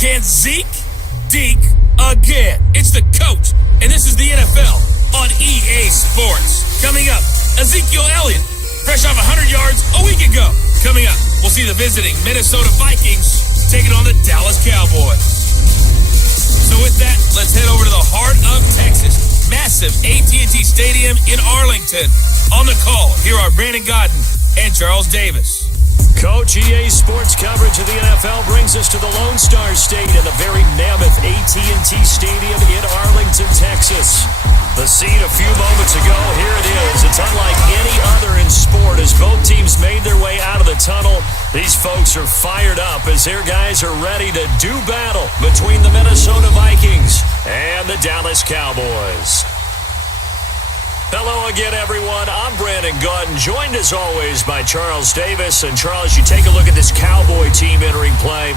Can Zeke deke again? It's the coach, and this is the NFL on EA Sports. Coming up, Ezekiel Elliott, fresh off 100 yards a week ago. Coming up, we'll see the visiting Minnesota Vikings taking on the Dallas Cowboys. So with that, let's head over to the heart of Texas. Massive AT&T Stadium in Arlington. On the call, here are Brandon Godden and Charles Davis. Coach, EA Sports coverage of the NFL brings us to the Lone Star State in the very mammoth AT&T Stadium in Arlington, Texas. The scene a few moments ago, here it is. It's unlike any other in sport as both teams made their way out of the tunnel. These folks are fired up as their guys are ready to do battle between the Minnesota Vikings and the Dallas Cowboys. Hello again, everyone. I'm Brandon Godden, joined as always by Charles Davis. And Charles, you take a look at this Cowboy team entering play.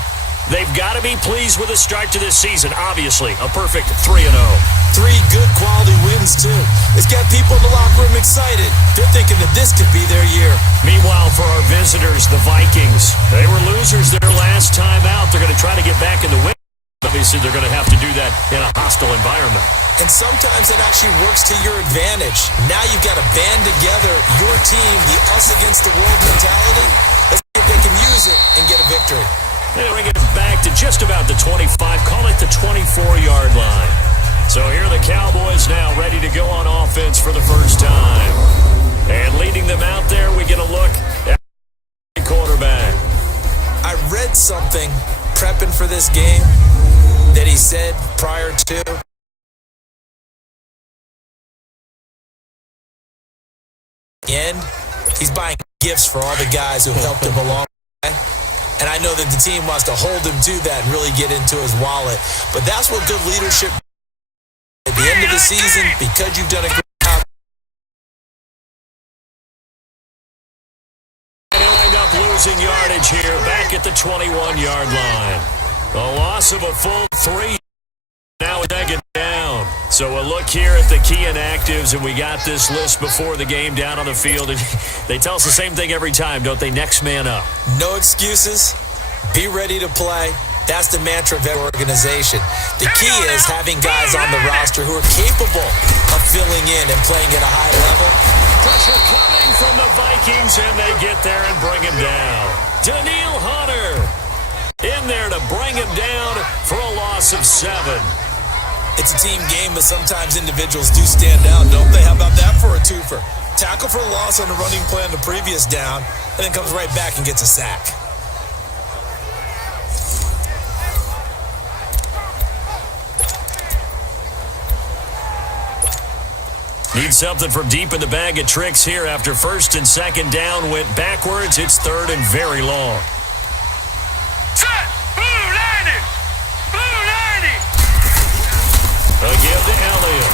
They've got to be pleased with the start to this season. Obviously, a perfect 3-0. 3 good quality wins, too. It's got people in the locker room excited. They're thinking that this could be their year. Meanwhile, for our visitors, the Vikings, they were losers their last time out. They're going to try to get back in the win. Obviously, they're going to have to do that in a hostile environment. And sometimes it actually works to your advantage. Now you've got to band together your team, the us against the world mentality. Let's see if they can use it and get a victory. They bring it back to just about the 25, call it the 24-yard line. So here are the Cowboys now ready to go on offense for the first time. And leading them out there, we get a look at the quarterback. I read something prepping for this game that he said prior to end, he's buying gifts for all the guys who helped him along the way. And I know that the team wants to hold him to that and really get into his wallet. But that's what good leadership at the end of the season, because you've done a great job. And he'll end up losing yardage here back at the 21-yard line. A loss of a full 3. Now we take it down. So a look here at the key inactives, and we got this list before the game down on the field. And they tell us the same thing every time, don't they? Next man up. No excuses. Be ready to play. That's the mantra of every organization. The key is having guys on the roster who are capable of filling in and playing at a high level. Pressure coming from the Vikings, and they get there and bring him down. Daniil Hunter in there to bring him down for a loss of 7. It's a team game, but sometimes individuals do stand out, don't they? How about that for a twofer? Tackle for a loss on the running play on the previous down, and then comes right back and gets a sack. Need something from deep in the bag of tricks here after first and second down went backwards. It's third and very long. Again to Elliott.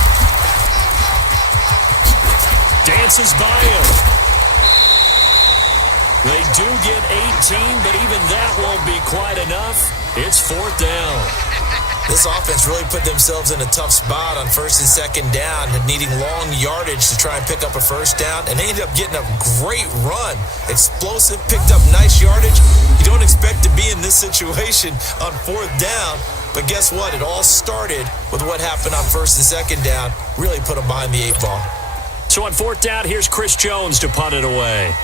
Dances by him. They do get 18, but even that won't be quite enough. It's fourth down. This offense really put themselves in a tough spot on first and second down, needing long yardage to try and pick up a first down, and they ended up getting a great run. Explosive, picked up nice yardage. You don't expect to be in this situation on fourth down, but guess what? It all started with what happened on first and second down. Really put them behind the 8 ball. So on fourth down, here's Chris Jones to punt it away.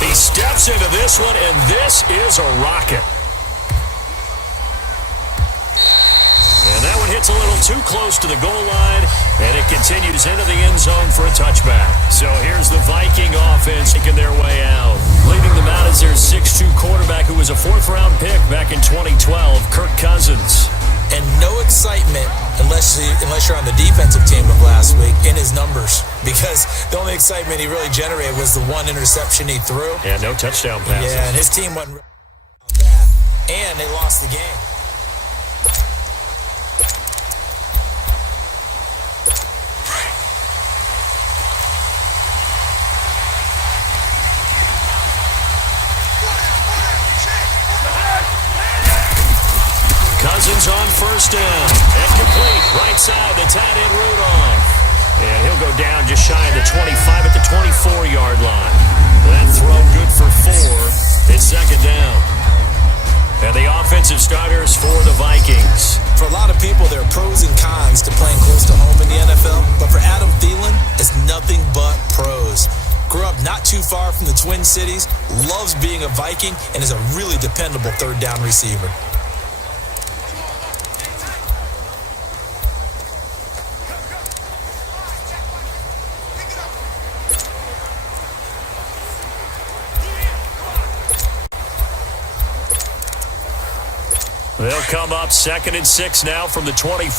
He steps into this one, and this is a rocket. And that one hits a little too close to the goal line, and it continues into the end zone for a touchback. So here's the Viking offense making their way out. Leading them out is their 6'2 quarterback who was a 4th-round pick back in 2012, Kirk Cousins. And no excitement unless you're on the defensive team of last week in his numbers, because the only excitement he really generated was the one interception he threw. Yeah, no touchdown passes. Yeah, and his team wasn't really about that. And they lost the game. Cousins on first down. And complete. Right side, the tight end Rudolph. And he'll go down just shy of the 25 at the 24-yard line. That throw good for 4. second down. And the offensive starters for the Vikings. For a lot of people, there are pros and cons to playing close to home in the NFL. But for Adam Thielen, it's nothing but pros. Grew up not too far from the Twin Cities, loves being a Viking, and is a really dependable third down receiver. They'll come up 2nd and 6 now from the 24.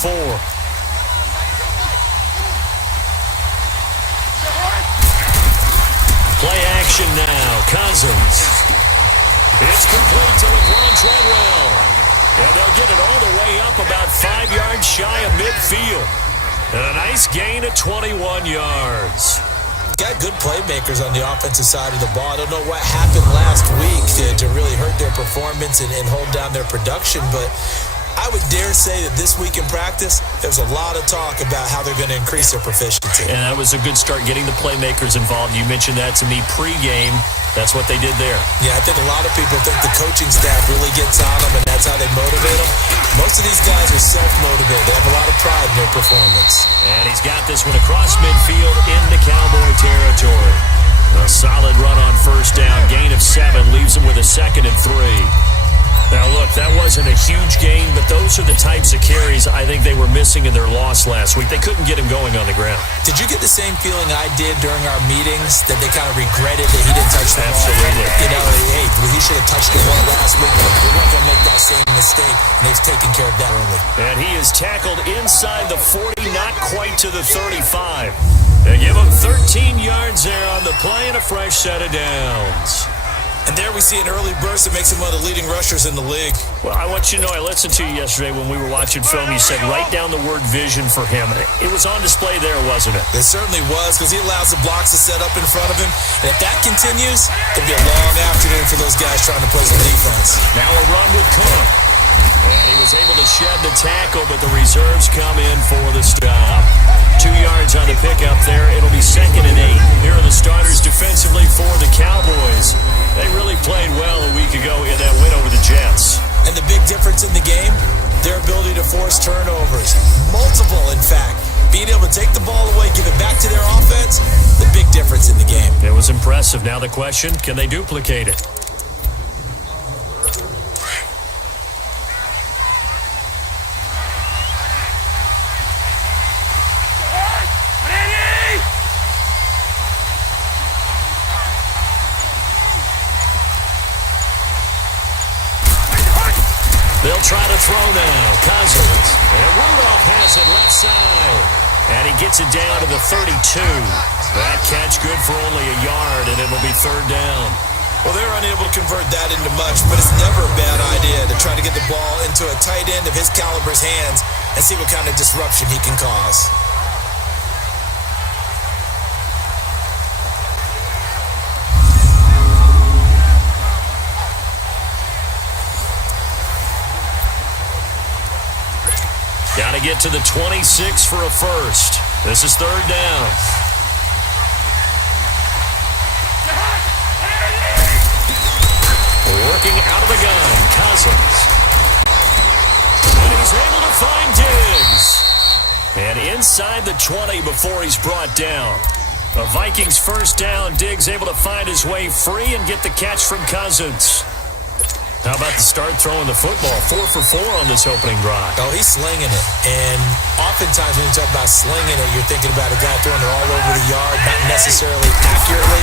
Play action now. Cousins. It's complete to LeBron Treadwell. And they'll get it all the way up about 5 yards shy of midfield. And a nice gain of 21 yards. Got good playmakers on the offensive side of the ball. I don't know what happened last week to really hurt their performance and hold down their production, but I would dare say that this week in practice, there's a lot of talk about how they're going to increase their proficiency. And that was a good start getting the playmakers involved. You mentioned that to me pregame. That's what they did there. Yeah, I think a lot of people think the coaching staff really gets on them, and that's how they motivate them. Most of these guys are self-motivated. They have a lot of pride in their performance. And he's got this one across midfield into Cowboy territory. A solid run on first down. Gain of 7 leaves him with a 2nd and 3. Now, look, that wasn't a huge gain, but those are the types of carries I think they were missing in their loss last week. They couldn't get him going on the ground. Did you get the same feeling I did during our meetings, that they kind of regretted that he didn't touch the ball? Absolutely. You know, hey, he should have touched the ball last week. We're not going to make that same mistake, and they've taken care of that early. And he is tackled inside the 40, not quite to the 35. They give him 13 yards there on the play and a fresh set of downs. And there we see an early burst that makes him one of the leading rushers in the league. Well, I want you to know, I listened to you yesterday when we were watching film. You said write down the word vision for him. It was on display there, wasn't it? It certainly was, because he allows the blocks to set up in front of him. And if that continues, it'll be a long afternoon for those guys trying to play some defense. Now a run with Cook. And he was able to shed the tackle, but the reserves come in for the stop. 2 yards on the pickup there. It'll be 2nd and 8. Here are the starters defensively for the Cowboys. They really played well a week ago in that win over the Jets. And the big difference in the game, their ability to force turnovers. Multiple, in fact. Being able to take the ball away, give it back to their offense, the big difference in the game. It was impressive. Now the question, can they duplicate it? They'll try to throw now. Cousins. And Rudolph has it left side. And he gets it down to the 32. That catch good for only a yard, and it'll be 3rd down. Well, they're unable to convert that into much, but it's never a bad idea to try to get the ball into a tight end of his caliber's hands and see what kind of disruption he can cause. Got to get to the 26 for a first. This is 3rd down. Working out of the gun, Cousins. And he's able to find Diggs. And inside the 20 before he's brought down. A Vikings first down. Diggs able to find his way free and get the catch from Cousins. How about the start throwing the football? 4 for 4 on this opening drive. Oh, he's slinging it. And oftentimes when you talk about slinging it, you're thinking about a guy throwing it all over the yard, not necessarily accurately.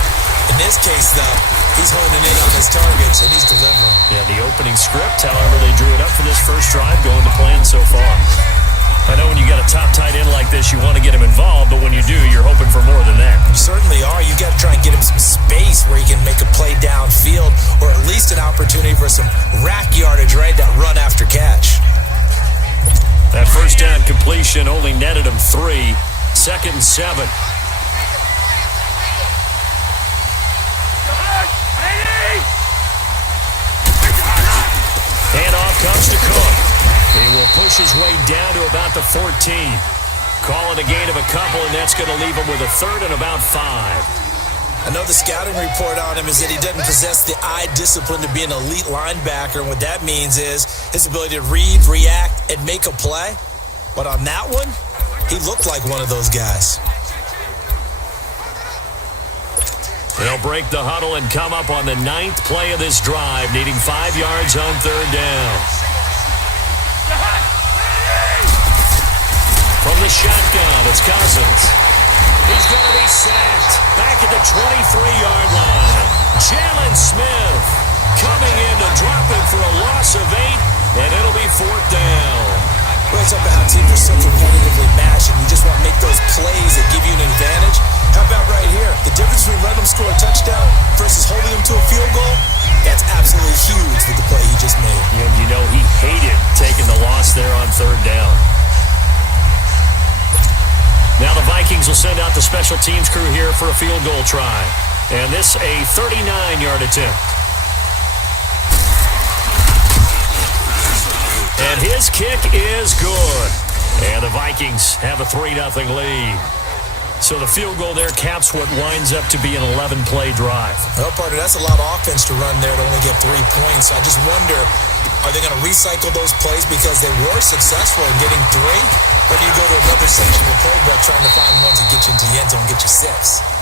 In this case, though, he's honing in on his targets, and he's delivering. Yeah, the opening script, however, they drew it up for this first drive, going to plan so far. I know when you got a top tight end like this, you want to get him involved, but when you do, you're hoping for more than that. You certainly are. You got to try and get him some space where he can make a play downfield, or at least an opportunity for some rack yardage, right? That run after catch. That first down completion only netted him 3. 2nd and 7. Handoff comes to Cook. He will push his way down to about the 14. Call it a gain of a couple, and that's going to leave him with a 3rd and about 5. I know the scouting report on him is that he doesn't possess the eye discipline to be an elite linebacker. And what that means is his ability to read, react, and make a play. But on that one, he looked like one of those guys. They'll break the huddle and come up on the 9th play of this drive, needing 5 yards on 3rd down. From the shotgun, it's Cousins. He's going to be sacked. Back at the 23-yard line. Jalen Smith coming in to drop it for a loss of 8, and it'll be 4th down. Well, it's up to how teams are so competitively matched, and you just want to make those plays that give you an advantage. How about right here? The difference between letting them score a touchdown versus holding them to a field goal, that's absolutely huge with the play he just made. And you know he hated taking the loss there on 3rd down. Now the Vikings will send out the special teams crew here for a field goal try. And this a 39-yard attempt. And his kick is good. And the Vikings have a 3-0 lead. So the field goal there caps what winds up to be an 11-play drive. Well, partner, that's a lot of offense to run there to only get 3 points. I just wonder, are they going to recycle those plays because they were successful in getting 3? Or do you go to another section of the playbook trying to find ones that get you into the end zone, get you 6?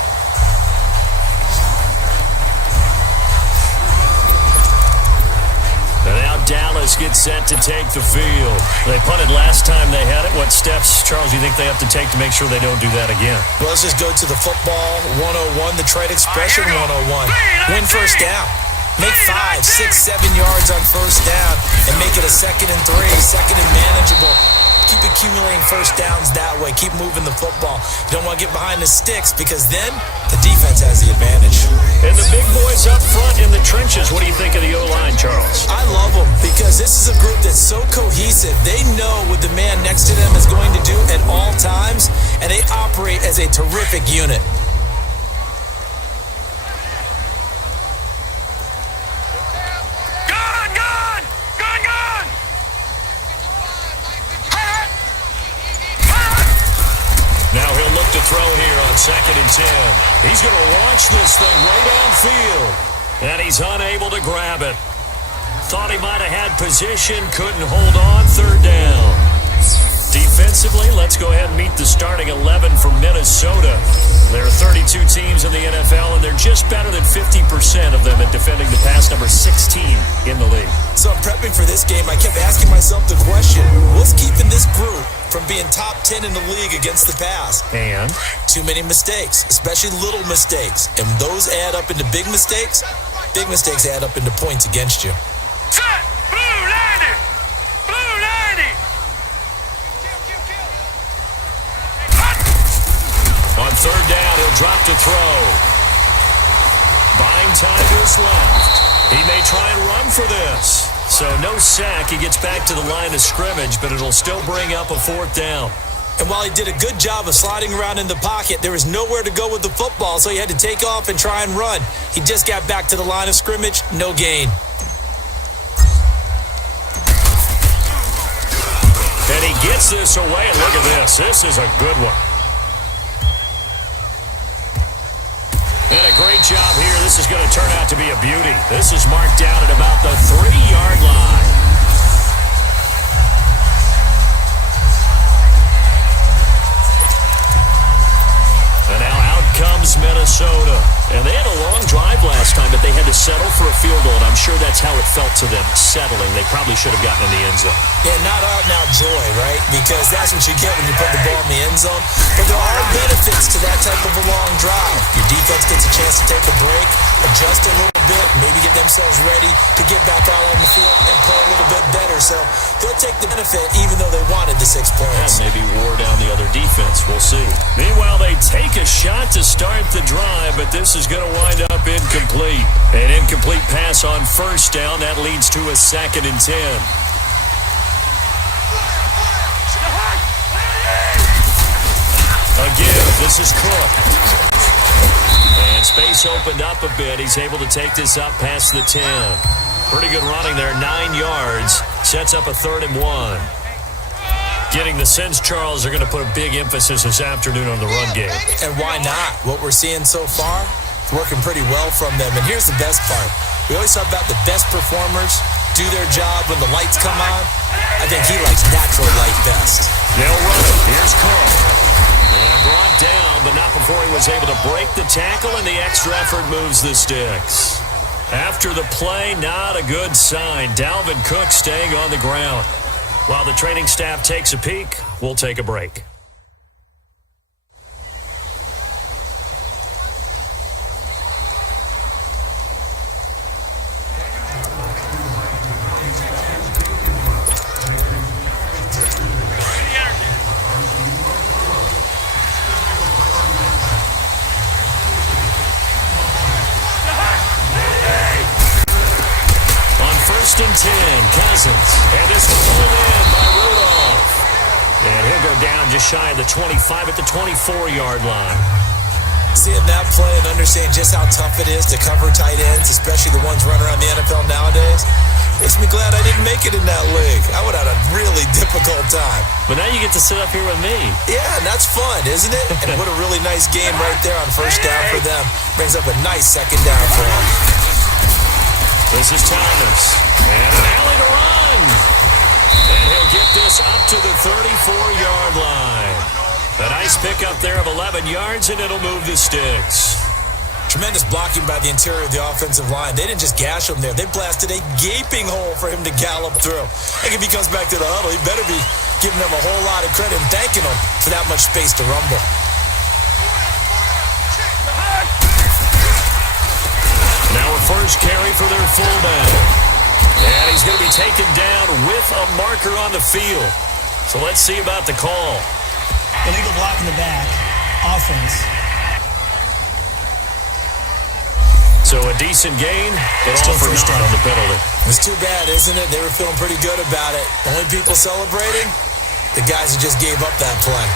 And now Dallas gets set to take the field. They punted last time they had it. What steps, Charles, do you think they have to take to make sure they don't do that again? Well, let's just go to the football 101, the trade expression 101. Win first down. Make 5, 6, 7 yards on first down and make it a 2nd and 3, 2nd and manageable. Keep accumulating first downs that way. Keep moving the football. You don't want to get behind the sticks because then the defense has the advantage. And the big boys up front in the trenches. What do you think of the O-line, Charles? I love them because this is a group that's so cohesive. They know what the man next to them is going to do at all times, and they operate as a terrific unit. Now he'll look to throw here on 2nd and 10. He's going to launch this thing way downfield. And he's unable to grab it. Thought he might have had position, couldn't hold on. 3rd down. Defensively, let's go ahead and meet the starting 11 for Minnesota. There are 32 teams in the NFL, and they're just better than 50% of them at defending the pass, number 16 in the league. So I'm prepping for this game. I kept asking myself the question, what's keeping this group from being top 10 in the league against the pass? And? Too many mistakes, especially little mistakes. And those add up into big mistakes. Big mistakes add up into points against you. Set! Blue 90! Blue 90! On 3rd down, he'll drop to throw. Buying time to his left. He may try and run for this. So no sack. He gets back to the line of scrimmage, but it'll still bring up a 4th down. And while he did a good job of sliding around in the pocket, there was nowhere to go with the football, so he had to take off and try and run. He just got back to the line of scrimmage, no gain. And he gets this away, and look at this. This is a good one. And a great job here. This is going to turn out to be a beauty. This is marked down at about the 3-yard line. And now out comes Minnesota. And they had a long drive last time, but they had to settle for a field goal, and I'm sure that's how it felt to them, settling. They probably should have gotten in the end zone. Yeah, not out and out joy, right? Because that's what you get when you put the ball in the end zone. But there are benefits to that type of a long drive. Your defense gets a chance to take a break, adjust a little bit, maybe get themselves ready to get back out on the field and play a little bit better. So they'll take the benefit even though they wanted the 6 points. Yeah, maybe wore down the other defense. We'll see. Meanwhile, they take a shot to start the drive, but this is going to wind up incomplete. An incomplete pass on first down. That leads to a 2nd and 10. Again, this is Cook. And space opened up a bit. He's able to take this up past the 10. Pretty good running there, 9 yards. Sets up a 3rd and 1. Getting the sense, Charles, are going to put a big emphasis this afternoon on the run game. And why not? What we're seeing so far, working pretty well from them. And here's the best part. We always talk about the best performers do their job when the lights come on. I think he likes natural light best. They'll run it. Here's Cook. And brought down, but not before he was able to break the tackle, and the extra effort moves the sticks. After the play, not a good sign. Dalvin Cook staying on the ground. While the training staff takes a peek, we'll take a break. First and 10, Cousins. And this one pulled in by Rudolph. And he'll go down just shy of the 25 at the 24-yard line. Seeing that play and understanding just how tough it is to cover tight ends, especially the ones running around the NFL nowadays, makes me glad I didn't make it in that league. I would have had a really difficult time. But now you get to sit up here with me. Yeah, and that's fun, isn't it? And what a really nice game right there on first down for them. Brings up a nice second down for them. This is Thomas. And an alley to run. And he'll get this up to the 34-yard line. A nice pickup there of 11 yards, and it'll move the sticks. Tremendous blocking by the interior of the offensive line. They didn't just gash him there. They blasted a gaping hole for him to gallop through. I think if he comes back to the huddle, he better be giving them a whole lot of credit and thanking them for that much space to rumble. Now a first carry for their fullback. And he's going to be taken down with a marker on the field. So let's see about the call. Illegal block in the back. Offense. So a decent gain, but all for naught on the penalty. It's too bad, isn't it? They were feeling pretty good about it. The only people celebrating, the guys who just gave up that play.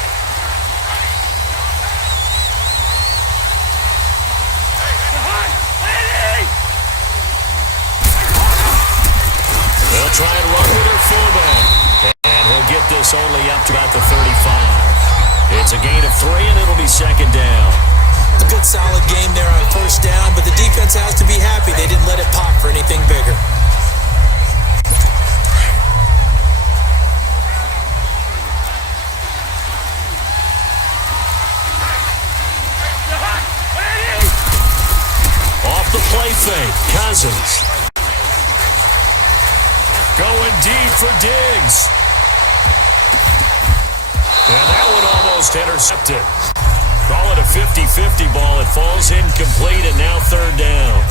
They'll try and run with their fullback. And he'll get this only up to about the 35. It's a gain of 3, and it'll be second down. A good solid game there on first down, but the defense has to be happy they didn't let it pop for anything bigger. Off the play fake, Cousins. Going deep for Diggs. And that one almost intercepted. Call it a 50-50 ball. It falls incomplete, and now third down.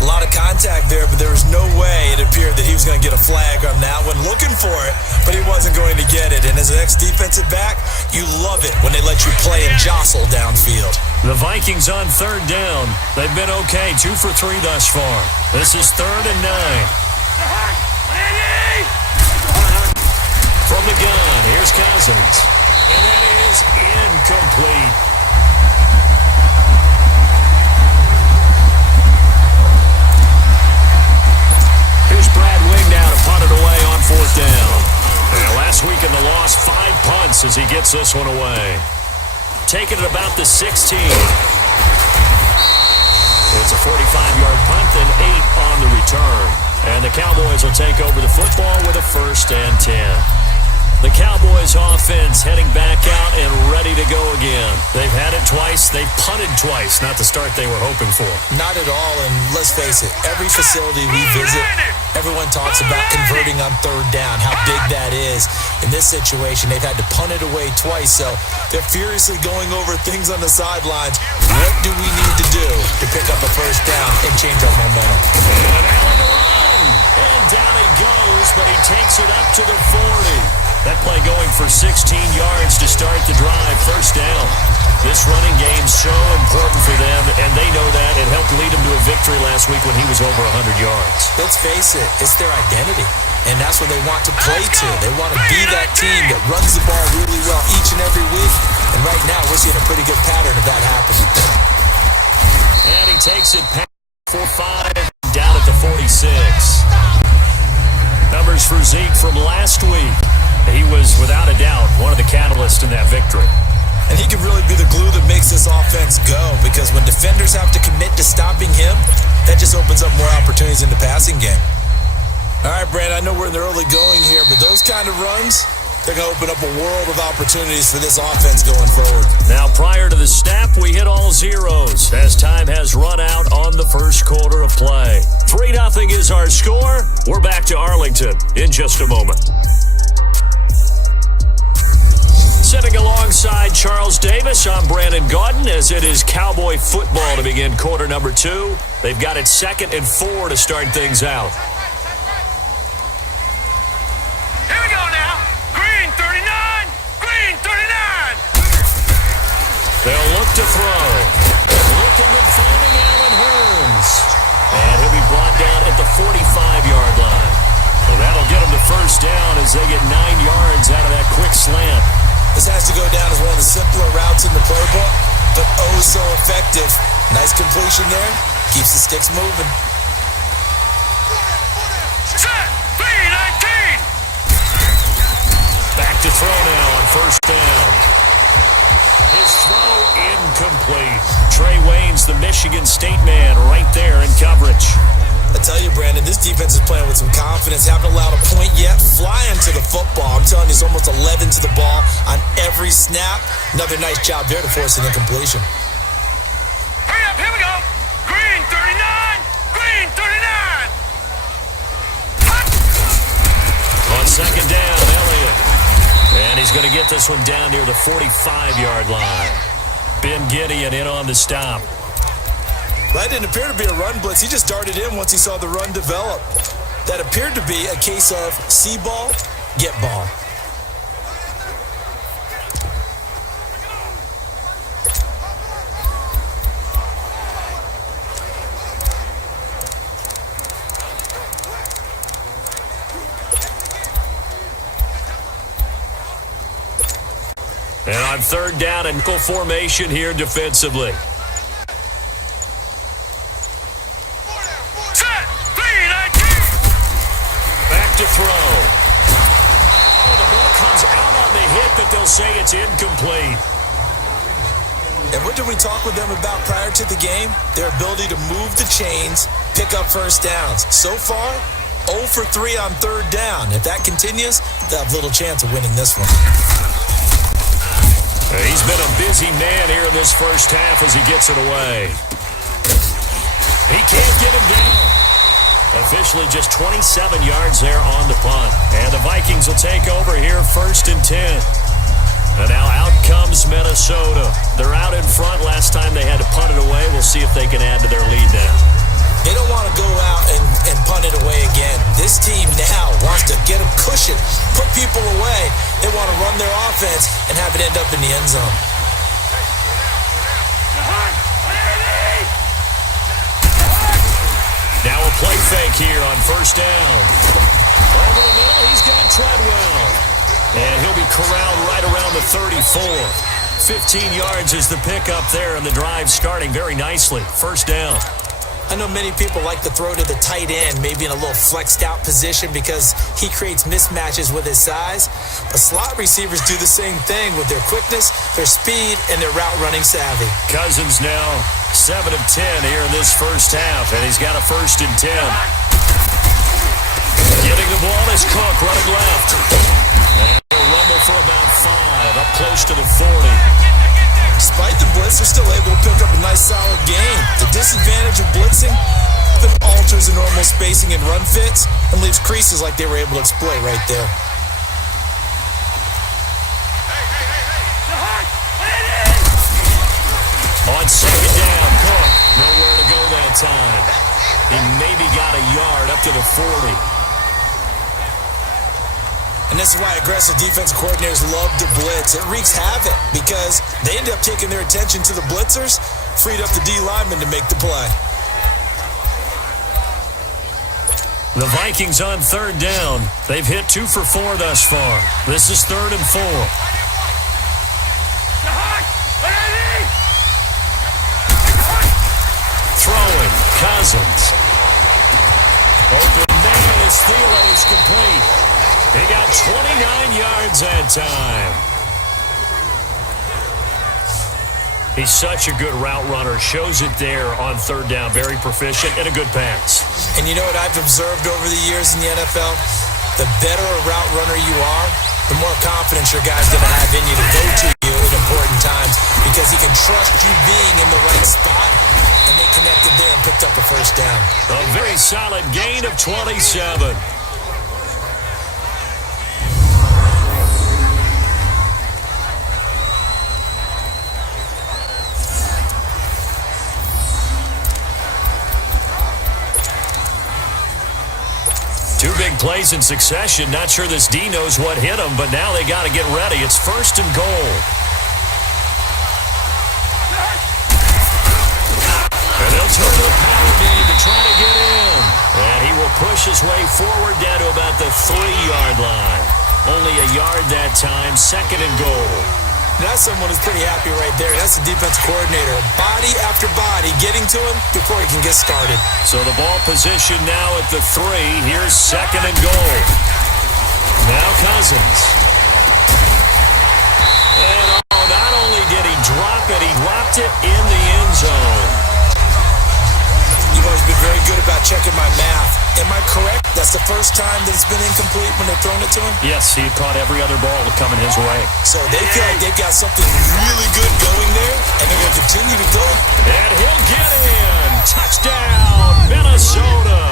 A lot of contact there, but there was no way it appeared that he was going to get a flag on that one. Looking for it, but he wasn't going to get it. And as an ex-defensive back, you love it when they let you play and jostle downfield. The Vikings on third down. They've been okay, 2 for 3 thus far. This is 3rd and 9. From the gun, here's Cousins. And that is incomplete. Here's Brad Wing now to punt it away on 4th down. And last week in the loss, 5 punts as he gets this one away. Taking it about the 16. It's a 45-yard punt and 8 on the return. And the Cowboys will take over the football with a 1st and 10. The Cowboys offense heading back out and ready to go again. They've had it twice. They've punted twice. Not the start they were hoping for. Not at all, and let's face it, every facility we visit, everyone talks about converting on 3rd down, how big that is. In this situation, they've had to punt it away twice, so they're furiously going over things on the sidelines. What do we need to do to pick up a 1st down and change our momentum? And Allen to run. And down he goes, but he takes it up to the 40. That play going for 16 yards to start the drive, 1st down. This running game's so important for them, and they know that. It helped lead them to a victory last week when he was over 100 yards. Let's face it, it's their identity, and that's what they want to play to. They want to be that team that runs the ball really well each and every week, and right now we're seeing a pretty good pattern of that happening. And he takes it past 4-5 down at the 46. Numbers for Zeke from last week. He was, without a doubt, one of the catalysts in that victory. And he can really be the glue that makes this offense go, because when defenders have to commit to stopping him, that just opens up more opportunities in the passing game. All right, Brand, I know we're in the early going here, but those kind of runs, they're going to open up a world of opportunities for this offense going forward. Now, prior to the snap, we hit all zeros as time has run out on the first quarter of play. 3-0 is our score. We're back to Arlington in just a moment. Sitting alongside Charles Davis, I'm Brandon Gaudin, as it is Cowboy football to begin quarter number 2. They've got it 2nd and 4 to start things out. Here we go now. Green 39. Green 39. They'll look to throw. Looking and finding Allen Hurns. And he'll be brought down at the 45-yard line. So that'll get him the first down as they get 9 yards out of that quick slant. This has to go down as one of the simpler routes in the playbook, but oh so effective. Nice completion there. Keeps the sticks moving. Set. 3-19. Back to throw now on first down. His throw incomplete. Trey Wayne's the Michigan State man right there in coverage. I tell you, Brandon, this defense is playing with some confidence. Haven't allowed a point yet. Flying to the football. I'm telling you, it's almost 11 to the ball on every snap. Another nice job there to force an incompletion. Hurry up. Here we go. Green 39. Green 39. On second down, Elliott. And he's going to get this one down near the 45-yard line. Ben Gideon in on the stop. That didn't appear to be a run blitz. He just darted in once he saw the run develop. That appeared to be a case of see ball, get ball. And on third down and nickel formation here defensively. Set. 3-19. Back to throw. Oh, the ball comes out on the hit, but they'll say it's incomplete. And what did we talk with them about prior to the game? Their ability to move the chains, pick up first downs. So far, 0 for 3 on third down. If that continues, they'll have little chance of winning this one. He's been a busy man here in this first half as he gets it away. He can't get him down. Officially just 27 yards there on the punt. And the Vikings will take over here 1st and 10. And now out comes Minnesota. They're out in front. Last time they had to punt it away. We'll see if they can add to their lead now. They don't want to go out and punt it away again. This team now wants to get a cushion, put people away. They want to run their offense and have it end up in the end zone. Now a play fake here on first down. Over the middle, he's got Treadwell. And he'll be corralled right around the 34. 15 yards is the pickup there, and the drive starting very nicely. First down. I know many people like to throw to the tight end, maybe in a little flexed out position because he creates mismatches with his size. But slot receivers do the same thing with their quickness, their speed, and their route running savvy. Cousins now 7 of 10 here in this first half, and he's got a 1st and 10. Getting the ball is Cook running left. And he'll rumble for about 5, up close to the 40. Despite the blitz, they're still able to pick up a nice solid gain. The disadvantage of blitzing often alters the normal spacing and run fits and leaves creases like they were able to exploit right there. On second down, Cook. Nowhere to go that time. He maybe got a yard up to the 40. And this is why aggressive defensive coordinators love to blitz. It wreaks havoc because they end up taking their attention to the blitzers, freed up the D lineman to make the play. The Vikings on third down. They've hit 2 for 4 thus far. This is 3rd and 4. Throwing, Cousins. Open man is Thielen. It's complete. He got 29 yards that time. He's such a good route runner. Shows it there on third down. Very proficient and a good pass. And you know what I've observed over the years in the NFL? The better a route runner you are, the more confidence your guy's going to have in you to go to you at important times because he can trust you being in the right spot, and they connected there and picked up a first down. A very solid gain of 27. Two big plays in succession. Not sure this D knows what hit him, but now they got to get ready. It's first and goal. And they'll turn to the power game to try to get in. And he will push his way forward down to about the 3-yard line. Only a yard that time. Second and goal. That's someone who's pretty happy right there. That's the defense coordinator. Body after body getting to him before he can get started. So the ball position now at the 3. Here's second and goal. Now Cousins. And not only did he drop it, he dropped it in the end zone. You've always been very good about checking my math. Am I correct? That's the first time that it's been incomplete when they've thrown it to him? Yes, he caught every other ball coming his way. So they feel like they've got something really good going there, and they're going to continue to go. And he'll get in. Touchdown, Minnesota.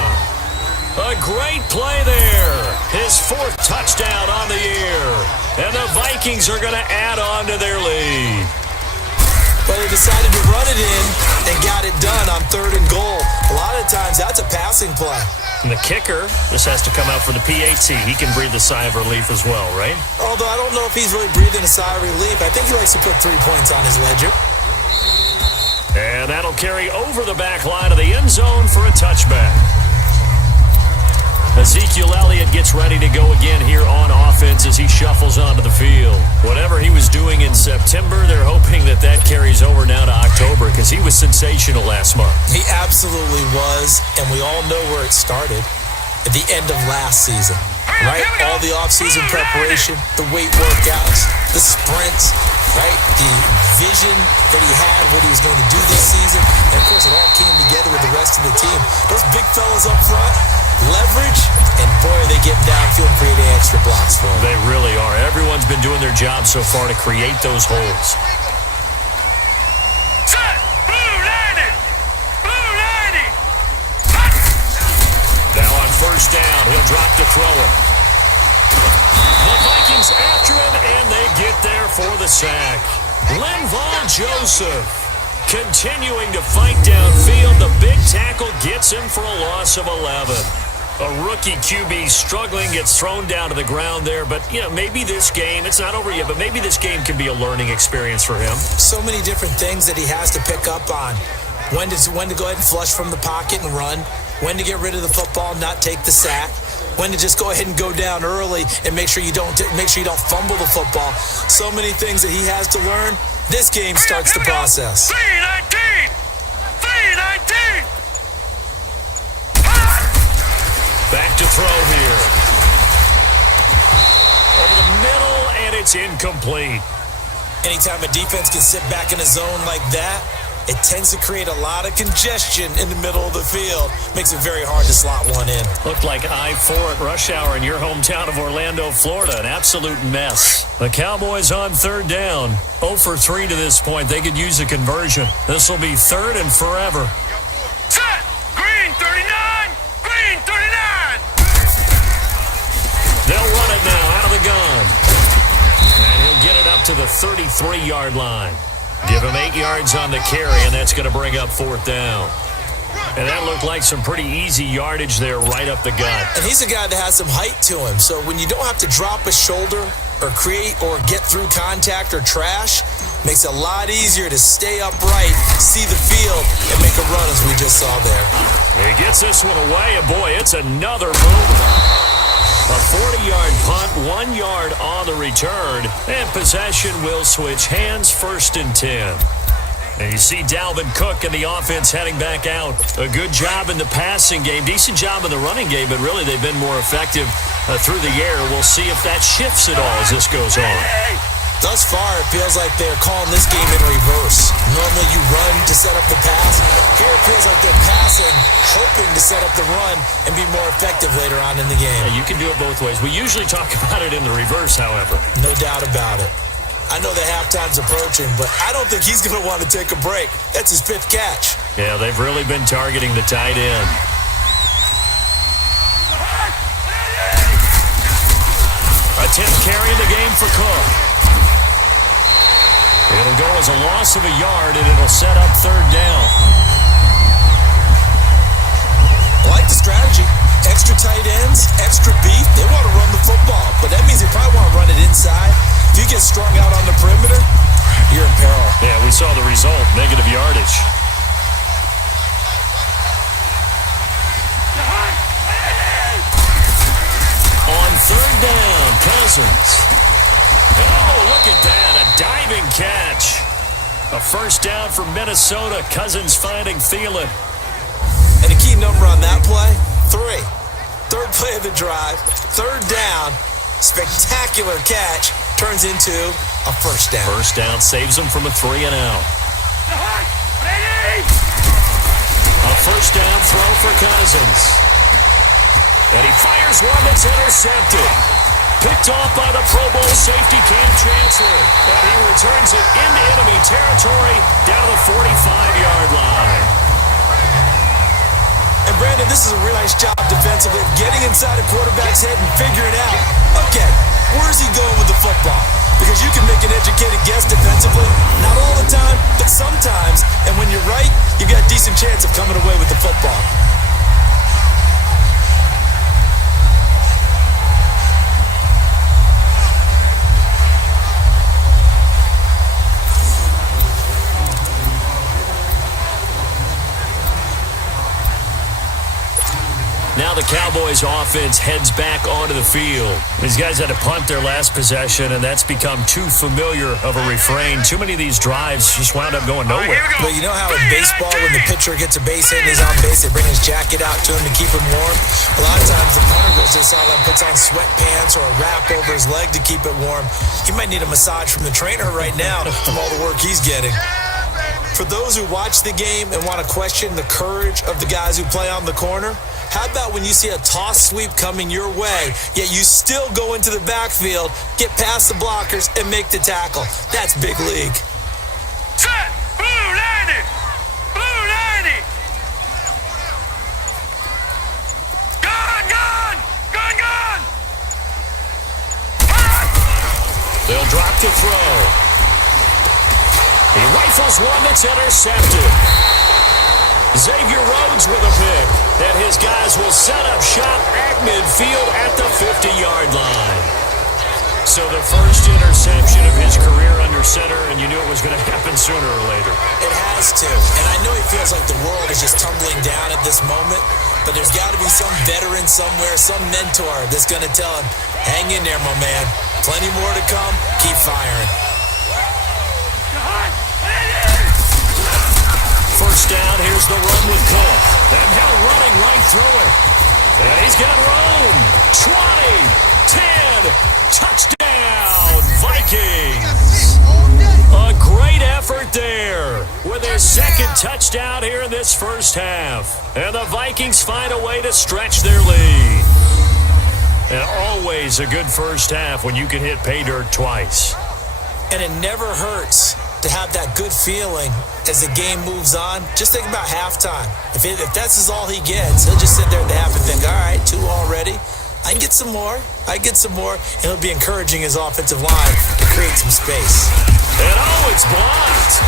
A great play there. His 4th touchdown on the year. And the Vikings are going to add on to their lead. But they decided to run it in and got it done on 3rd and goal. A lot of times that's a passing play. And the kicker, this has to come out for the PAT. He can breathe a sigh of relief as well, right? Although I don't know if he's really breathing a sigh of relief. I think he likes to put 3 points on his ledger. And that'll carry over the back line of the end zone for a touchback. Ezekiel Elliott gets ready to go again here on offense as he shuffles onto the field. Whatever he was doing in September, they're hoping that carries over now to October because he was sensational last month. He absolutely was, and we all know where it started. At the end of last season, right? All the offseason preparation, the weight workouts, the sprints, right? The vision that he had, what he was going to do this season. And, of course, it all came together with the rest of the team. Those big fellas up front, leverage, and boy, are they getting downfield and creating extra blocks for him. They really are. Everyone's been doing their job so far to create those holes. Set! Blue 90! Blue 90! Now on first down, he'll drop to throw it. The Vikings after him, and they get there for the sack. Linval Joseph continuing to fight downfield. The big tackle gets him for a loss of 11. A rookie QB struggling, gets thrown down to the ground there. But, maybe this game, it's not over yet, but maybe this game can be a learning experience for him. So many different things that he has to pick up on. When to go ahead and flush from the pocket and run. When to get rid of the football, not take the sack. When to just go ahead and go down early and make sure you don't fumble the football. So many things that he has to learn. This game starts the process. 319! 319! Back to throw here. Over the middle, and it's incomplete. Anytime a defense can sit back in a zone like that, it tends to create a lot of congestion in the middle of the field. Makes it very hard to slot one in. Looked like I-4 at rush hour in your hometown of Orlando, Florida. An absolute mess. The Cowboys on third down. 0 for 3 to this point. They could use a conversion. This will be 3rd and forever. Set! Green 39! Green 39! They'll run it now out of the gun. And he'll get it up to the 33-yard line. Give him 8 yards on the carry, and that's going to bring up 4th down. And that looked like some pretty easy yardage there right up the gut. And he's a guy that has some height to him. So when you don't have to drop a shoulder or create or get through contact or trash, makes it a lot easier to stay upright, see the field, and make a run as we just saw there. He gets this one away, and boy, it's another move. A 40-yard punt, 1 yard on the return, and possession will switch hands, 1st and 10. And you see Dalvin Cook and the offense heading back out. A good job in the passing game, decent job in the running game, but really they've been more effective through the air. We'll see if that shifts at all as this goes on. Thus far, it feels like they're calling this game in reverse. Normally you run to set up the pass. Here it feels like they're passing, hoping to set up the run and be more effective later on in the game. Yeah, you can do it both ways. We usually talk about it in the reverse, however. No doubt about it. I know the halftime's approaching, but I don't think he's going to want to take a break. That's his 5th catch. Yeah, they've really been targeting the tight end. A 10th carry in the game for Cook. It'll go as a loss of a yard, and it'll set up 3rd down. I like the strategy. Extra tight ends, extra beef. They want to run the football, but that means they probably want to run it inside. If you get strung out on the perimeter, you're in peril. Yeah, we saw the result, negative yardage. On 3rd down, Cousins. Oh, look at that, a diving catch. A 1st down for Minnesota. Cousins finding Thielen. And a key number on that play, 3. 3rd play of the drive, 3rd down, spectacular catch, turns into a 1st down. 1st down saves him from a 3-and-out. A 1st down throw for Cousins. And he fires one that's intercepted. Picked off by the Pro Bowl safety Cam Chancellor. And he returns it into enemy territory down the 45-yard line. And Brandon, this is a really nice job defensively of getting inside a quarterback's head and figuring out, okay, where's he going with the football? Because you can make an educated guess defensively, not all the time, but sometimes. And when you're right, you've got a decent chance of coming away with the football. Now the Cowboys offense heads back onto the field. These guys had to punt their last possession, and that's become too familiar of a refrain. Too many of these drives just wound up going nowhere. But you know how in baseball, when the pitcher gets a base hit and he's on base, they bring his jacket out to him to keep him warm? A lot of times the punter goes to the sideline, puts on sweatpants or a wrap over his leg to keep it warm. He might need a massage from the trainer right now from all the work he's getting. For those who watch the game and want to question the courage of the guys who play on the corner, how about when you see a toss sweep coming your way, yet you still go into the backfield, get past the blockers, and make the tackle? That's big league. Set! Blue 90! Blue 90! Gun! They'll drop to throw. He rifles one that's intercepted. Xavier Rhodes with a pick. And his guys will set up shop at midfield at the 50-yard line. So the first interception of his career under center, and you knew it was going to happen sooner or later. It has to. And I know he feels like the world is just tumbling down at this moment, but there's got to be some veteran somewhere, some mentor that's going to tell him, hang in there, my man. Plenty more to come. Keep firing. First down, here's the run with Cook. And now running right through it. And he's got room. 20, 10, touchdown, Vikings. A great effort there with their second touchdown here in this first half. And the Vikings find a way to stretch their lead. And always a good first half when you can hit pay dirt twice. And it never hurts to have that good feeling as the game moves on. Just think about halftime. If that's all he gets, he'll just sit there at the half and think, all right, 2 already. I can get some more. And he'll be encouraging his offensive line to create some space. And it's blocked.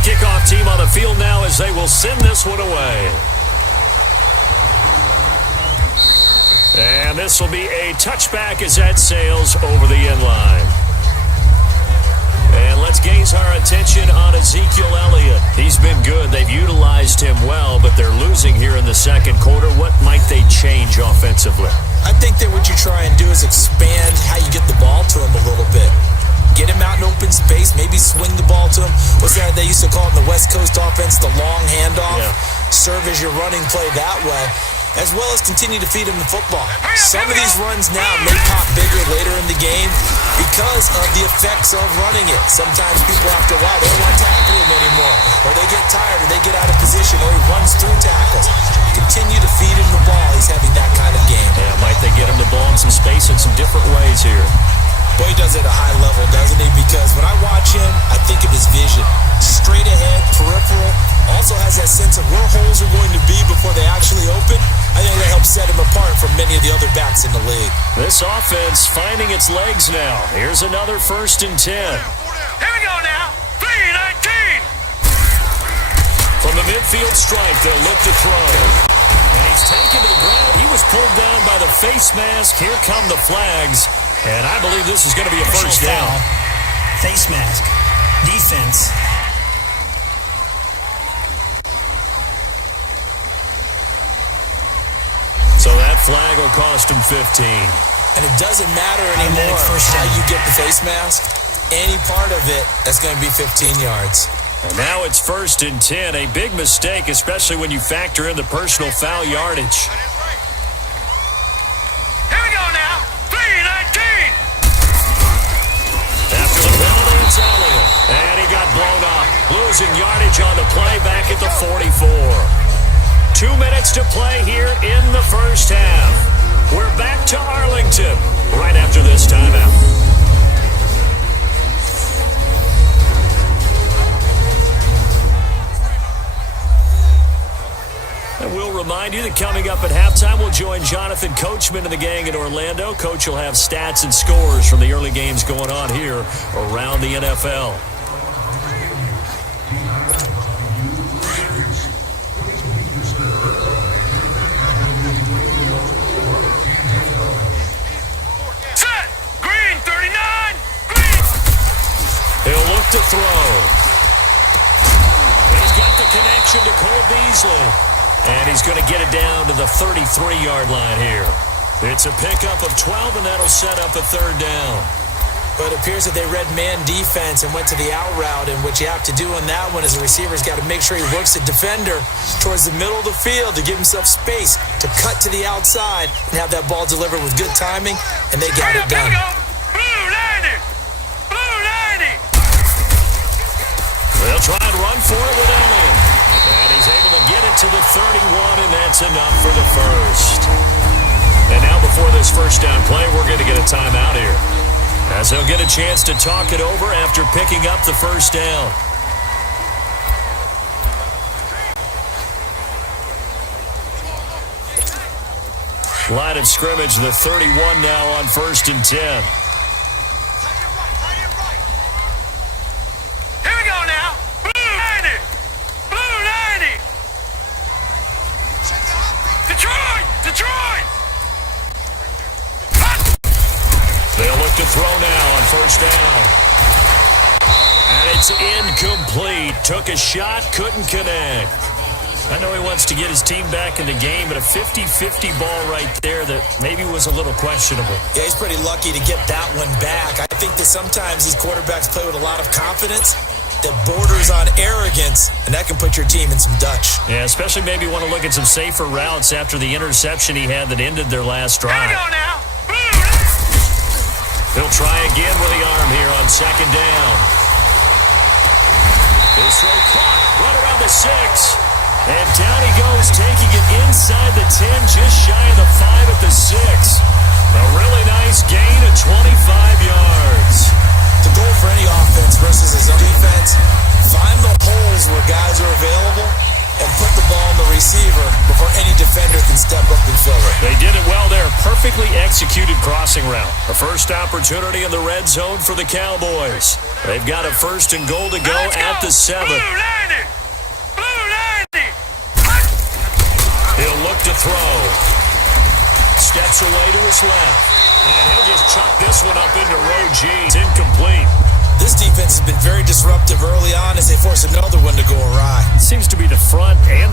Kickoff team on the field now as they will send this one away. And this will be a touchback as that sails over the end line. And let's gaze our attention on Ezekiel Elliott. He's been good. They've utilized utilized him well, but they're losing here in the second quarter. What might they change offensively? I think that what you try and do is expand how you get the ball to him a little bit. Get him out in open space, maybe swing the ball to him. What's that they used to call it in the West Coast offense, the long handoff? Yeah. Serve as your running play that way, as well as continue to feed him the football. Some of these runs now may pop bigger later in the game because of the effects of running it. Sometimes people after a while, they don't want to tackle him anymore, or they get tired, or they get out of position, or he runs through tackles. Continue to feed him the ball. He's having that kind of game. Yeah, might they get him the ball in some space in some different ways here? Boy, he does it at a high level, doesn't he? Because when I watch him, I think of his vision. Straight ahead, peripheral. Also has that sense of where holes are going to be before they actually open. I think that helps set him apart from many of the other backs in the league. This offense finding its legs now. Here's another 1st and 10. Here we go now. 3-19. From the midfield stripe, they'll look to throw. And he's taken to the ground. He was pulled down by the face mask. Here come the flags. And I believe this is going to be a first down. Face mask. Defense. So that flag will cost him 15. And it doesn't matter anymore how you get the face mask. Any part of it, that's going to be 15 yards. And now it's 1st and 10. A big mistake, especially when you factor in the personal foul yardage. Here we go now. 3-19. After the penalty, it's Elliott. And he got blown up. Losing yardage on the play back at the 44. 2 minutes to play here in the first half. We're back to Arlington right after this timeout. And we'll remind you that coming up at halftime, we'll join Jonathan Coachman and the gang in Orlando. Coach will have stats and scores from the early games going on here around the NFL. Set. Green 39. Green. He'll look to throw. He's got the connection to Cole Beasley. And he's going to get it down to the 33-yard line here. It's a pickup of 12, and that'll set up a 3rd down. But it appears that they read man defense and went to the out route, and what you have to do on that one is the receiver's got to make sure he works the defender towards the middle of the field to give himself space to cut to the outside and have that ball delivered with good timing, and they got it done. Blue 90. Blue 90. They'll try and run for it with Elliott. And he's able to get it to the 31, and that's enough for the first. And now before this first down play, we're going to get a timeout here, as they'll get a chance to talk it over after picking up the first down. Line of scrimmage, the 31 now on 1st and 10. They'll look to throw now on 1st down. And it's incomplete. Took a shot, couldn't connect. I know he wants to get his team back in the game, but a 50-50 ball right there that maybe was a little questionable. Yeah, he's pretty lucky to get that one back. I think that sometimes these quarterbacks play with a lot of confidence that borders on arrogance, and that can put your team in some Dutch. Yeah, especially maybe want to look at some safer routes after the interception he had that ended their last drive. Here we go now. He'll try again with the arm here on 2nd down. His throw caught right around the 6. And down he goes, taking it inside the 10, just shy of the 5 at the 6. A really nice gain of 25 yards. The goal for any offense versus his own defense, find the holes where guys are available and put the ball on the receiver before any defender can step up and fill it. They did it well there. Perfectly executed crossing route. The first opportunity in the red zone for the Cowboys. They've got a 1st and goal to go at the 7. Blue 90. Blue 90. He'll look to throw. Steps away to his left. And he'll just chuck this one up into row G. It's incomplete. This defense has been very disruptive early on as they force another one to go awry. Seems to be the front and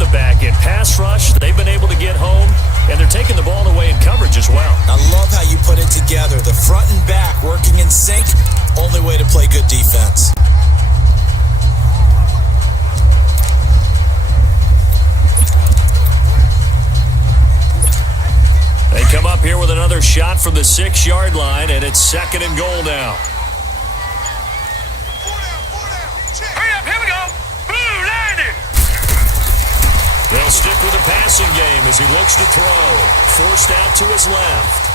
up here with another shot from the 6-yard line, and it's 2nd and goal now. Hurry up, here we go. Blue, landed. They'll stick with the passing game as he looks to throw. Forced out to his left.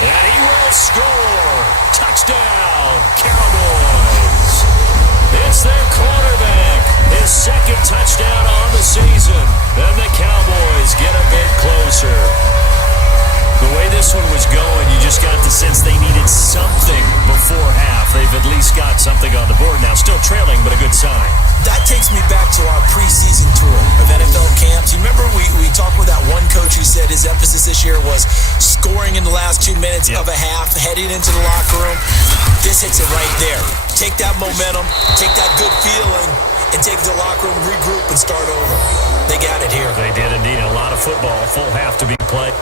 And he will score. Touchdown, Cowboys. It's their quarterback. His 2nd touchdown on the season. And the Cowboys get a bit closer. The way this one was going, you just got the sense they needed something before half. They've at least got something on the board now. Still trailing, but a good sign. That takes me back to our preseason tour of NFL camps. You remember we talked with that one coach who said his emphasis this year was scoring in the last 2 minutes of a half, heading into the locker room. This hits it right there. Take that momentum, take that good feeling, and take it to the locker room, regroup, and start over. They got it here. They did indeed. A lot of football, full half to be played.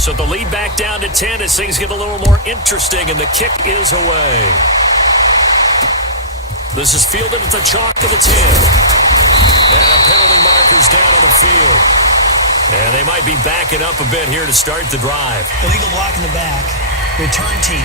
So the lead back down to 10 as things get a little more interesting, and the kick is away. This is fielded at the chalk of the 10. And penalty markers down on the field. And they might be backing up a bit here to start the drive. Illegal block in the back. Return team.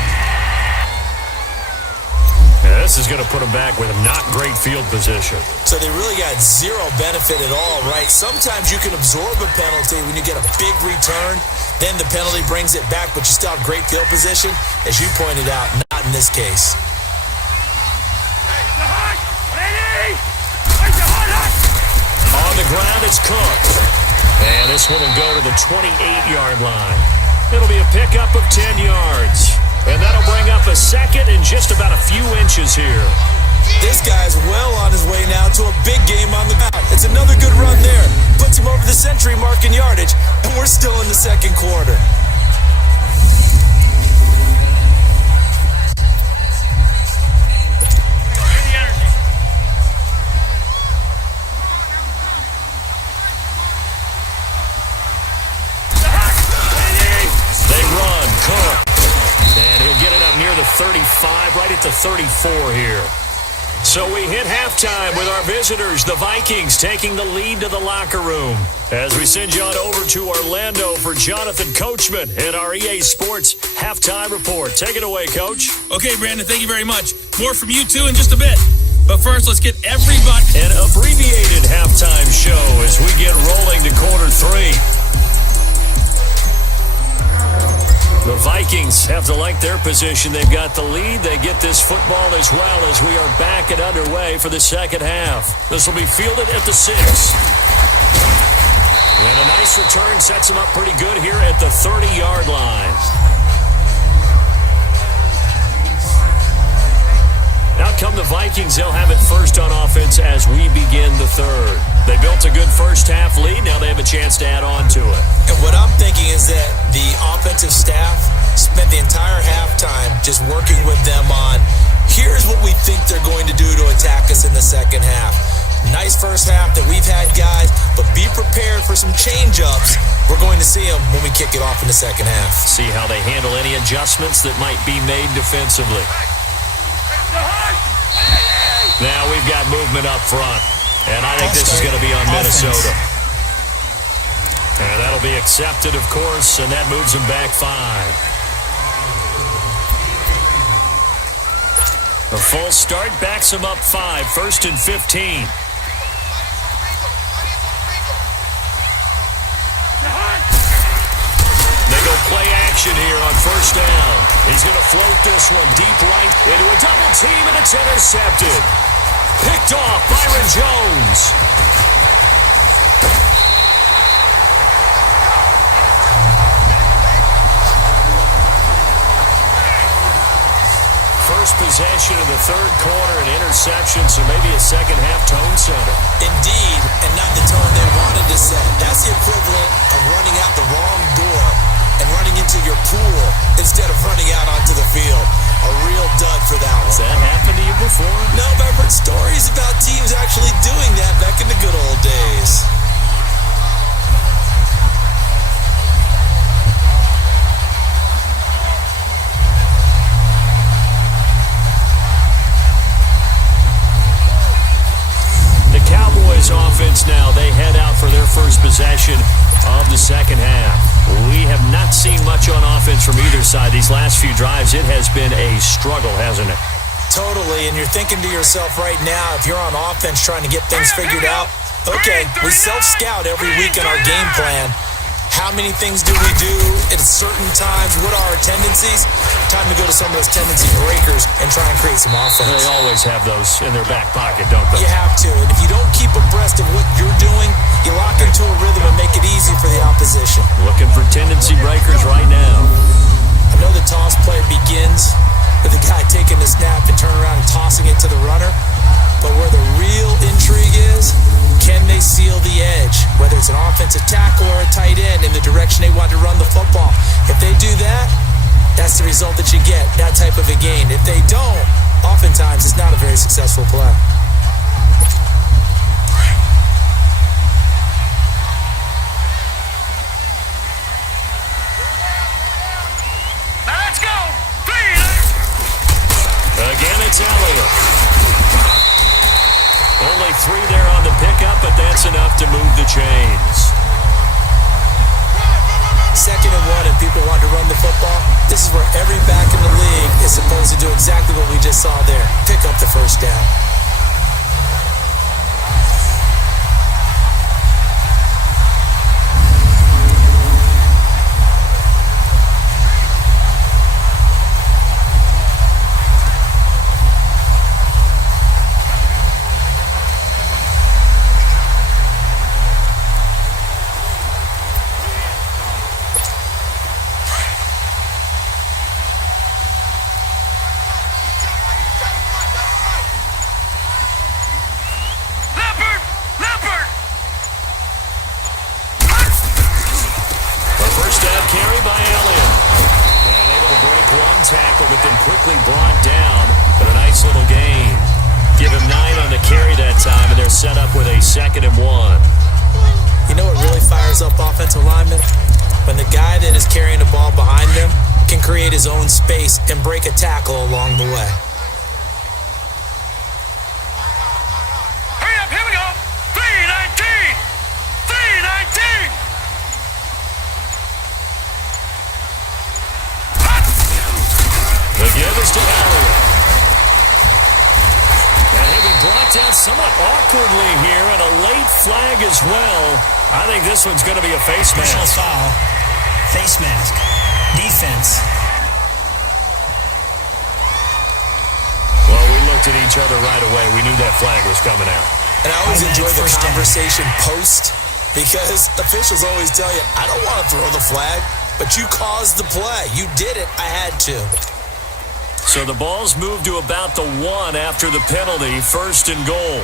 Yeah, this is going to put them back with a not great field position. So they really got zero benefit at all, right? Sometimes you can absorb a penalty when you get a big return. Then the penalty brings it back, but you still have great field position. As you pointed out, not in this case. On the ground, it's Cook. And this one will go to the 28-yard line. It'll be a pickup of 10 yards. And that'll bring up a 2nd and just about a few inches here. This guy's well on his way now to a big game on the ground. It's another good run there. Puts him over the century mark in yardage, and we're still in the 2nd quarter. They run, Cook. And he'll get it up near the 35, right at the 34 here. So we hit halftime with our visitors, the Vikings, taking the lead to the locker room. As we send you on over to Orlando for Jonathan Coachman in our EA Sports Halftime Report. Take it away, Coach. Okay, Brandon, thank you very much. More from you two in just a bit. But first, let's get everybody... An abbreviated halftime show as we get rolling to quarter 3. The Vikings have to like their position. They've got the lead. They get this football as well as we are back and underway for the 2nd half. This will be fielded at the 6. And a nice return sets them up pretty good here at the 30-yard line. Out come the Vikings. They'll have it first on offense as we begin the 3rd. They built a good first half lead. Now they have a chance to add on to it. And what I'm thinking is that the offensive staff spent the entire halftime just working with them on, here's what we think they're going to do to attack us in the 2nd half. Nice first half that we've had, guys, but be prepared for some change-ups. We're going to see them when we kick it off in the 2nd half. See how they handle any adjustments that might be made defensively. Now we've got movement up front. And I think this is going to be on Minnesota. And that'll be accepted, of course, and that moves them back 5. A full start backs them up 5, 1st and 15. They go play action here on 1st down. He's going to float this one deep right into a double team, and it's intercepted. Picked off Byron Jones. First possession of the 3rd quarter, an interception, so maybe a 2nd half tone setter. Indeed, and not the tone they wanted to set. That's the equivalent of running out the wrong door and running into your pool instead of running out onto the field. A real for that one. Has that happened to you before? No, but I've heard stories about teams actually doing that back in the good old days. The Cowboys offense now, they head out for their first possession of the second half. We have not seen much on offense from either side these last few drives. It has been a struggle, hasn't it? Totally, and you're thinking to yourself right now, if you're on offense trying to get things figured out, okay, we self-scout every week in our game plan. How many things do we do at certain times? What are our tendencies? Time to go to some of those tendency breakers and try and create some offense. They always have those in their back pocket, don't they? You have to, and if you don't keep abreast of what you're doing, you lock into a rhythm and make it easy for the opposition. Looking for tendency breakers right now. I know the toss play begins with the guy taking the snap and turning around and tossing it to the runner, but where the real intrigue is, can they seal the edge, whether it's an offensive tackle or a tight end, in the direction they want to run the football? If they do that, that's the result that you get, that type of a gain. If they don't, oftentimes it's not a very successful play. Now let's go. Again, it's Elliott. Only 3 there on the pickup, but that's enough to move the chains. 2nd and 1, and people want to run the football. This is where every back in the league is supposed to do exactly what we just saw there. Pick up the first down. Carry by Elliott. And able to break one tackle, but then quickly brought down. But a nice little gain. Give him 9 on the carry that time, and they're set up with a 2nd and 1. You know what really fires up offensive linemen? When the guy that is carrying the ball behind them can create his own space and break a tackle along the way. Hurry up, here we go. 319. 319. The give is to Elliott. And he'll be brought down somewhat awkwardly here, and a late flag as well. I think this one's going to be a face mask. Personal foul. Face mask. Defense. Well, we looked at each other right away. We knew that flag was coming out. And I always enjoy the First down. conversation post, because officials always tell you, I don't want to throw the flag, but you caused the play. You did it. I had to. So the ball's moved to about the 1 after the penalty, 1st and goal.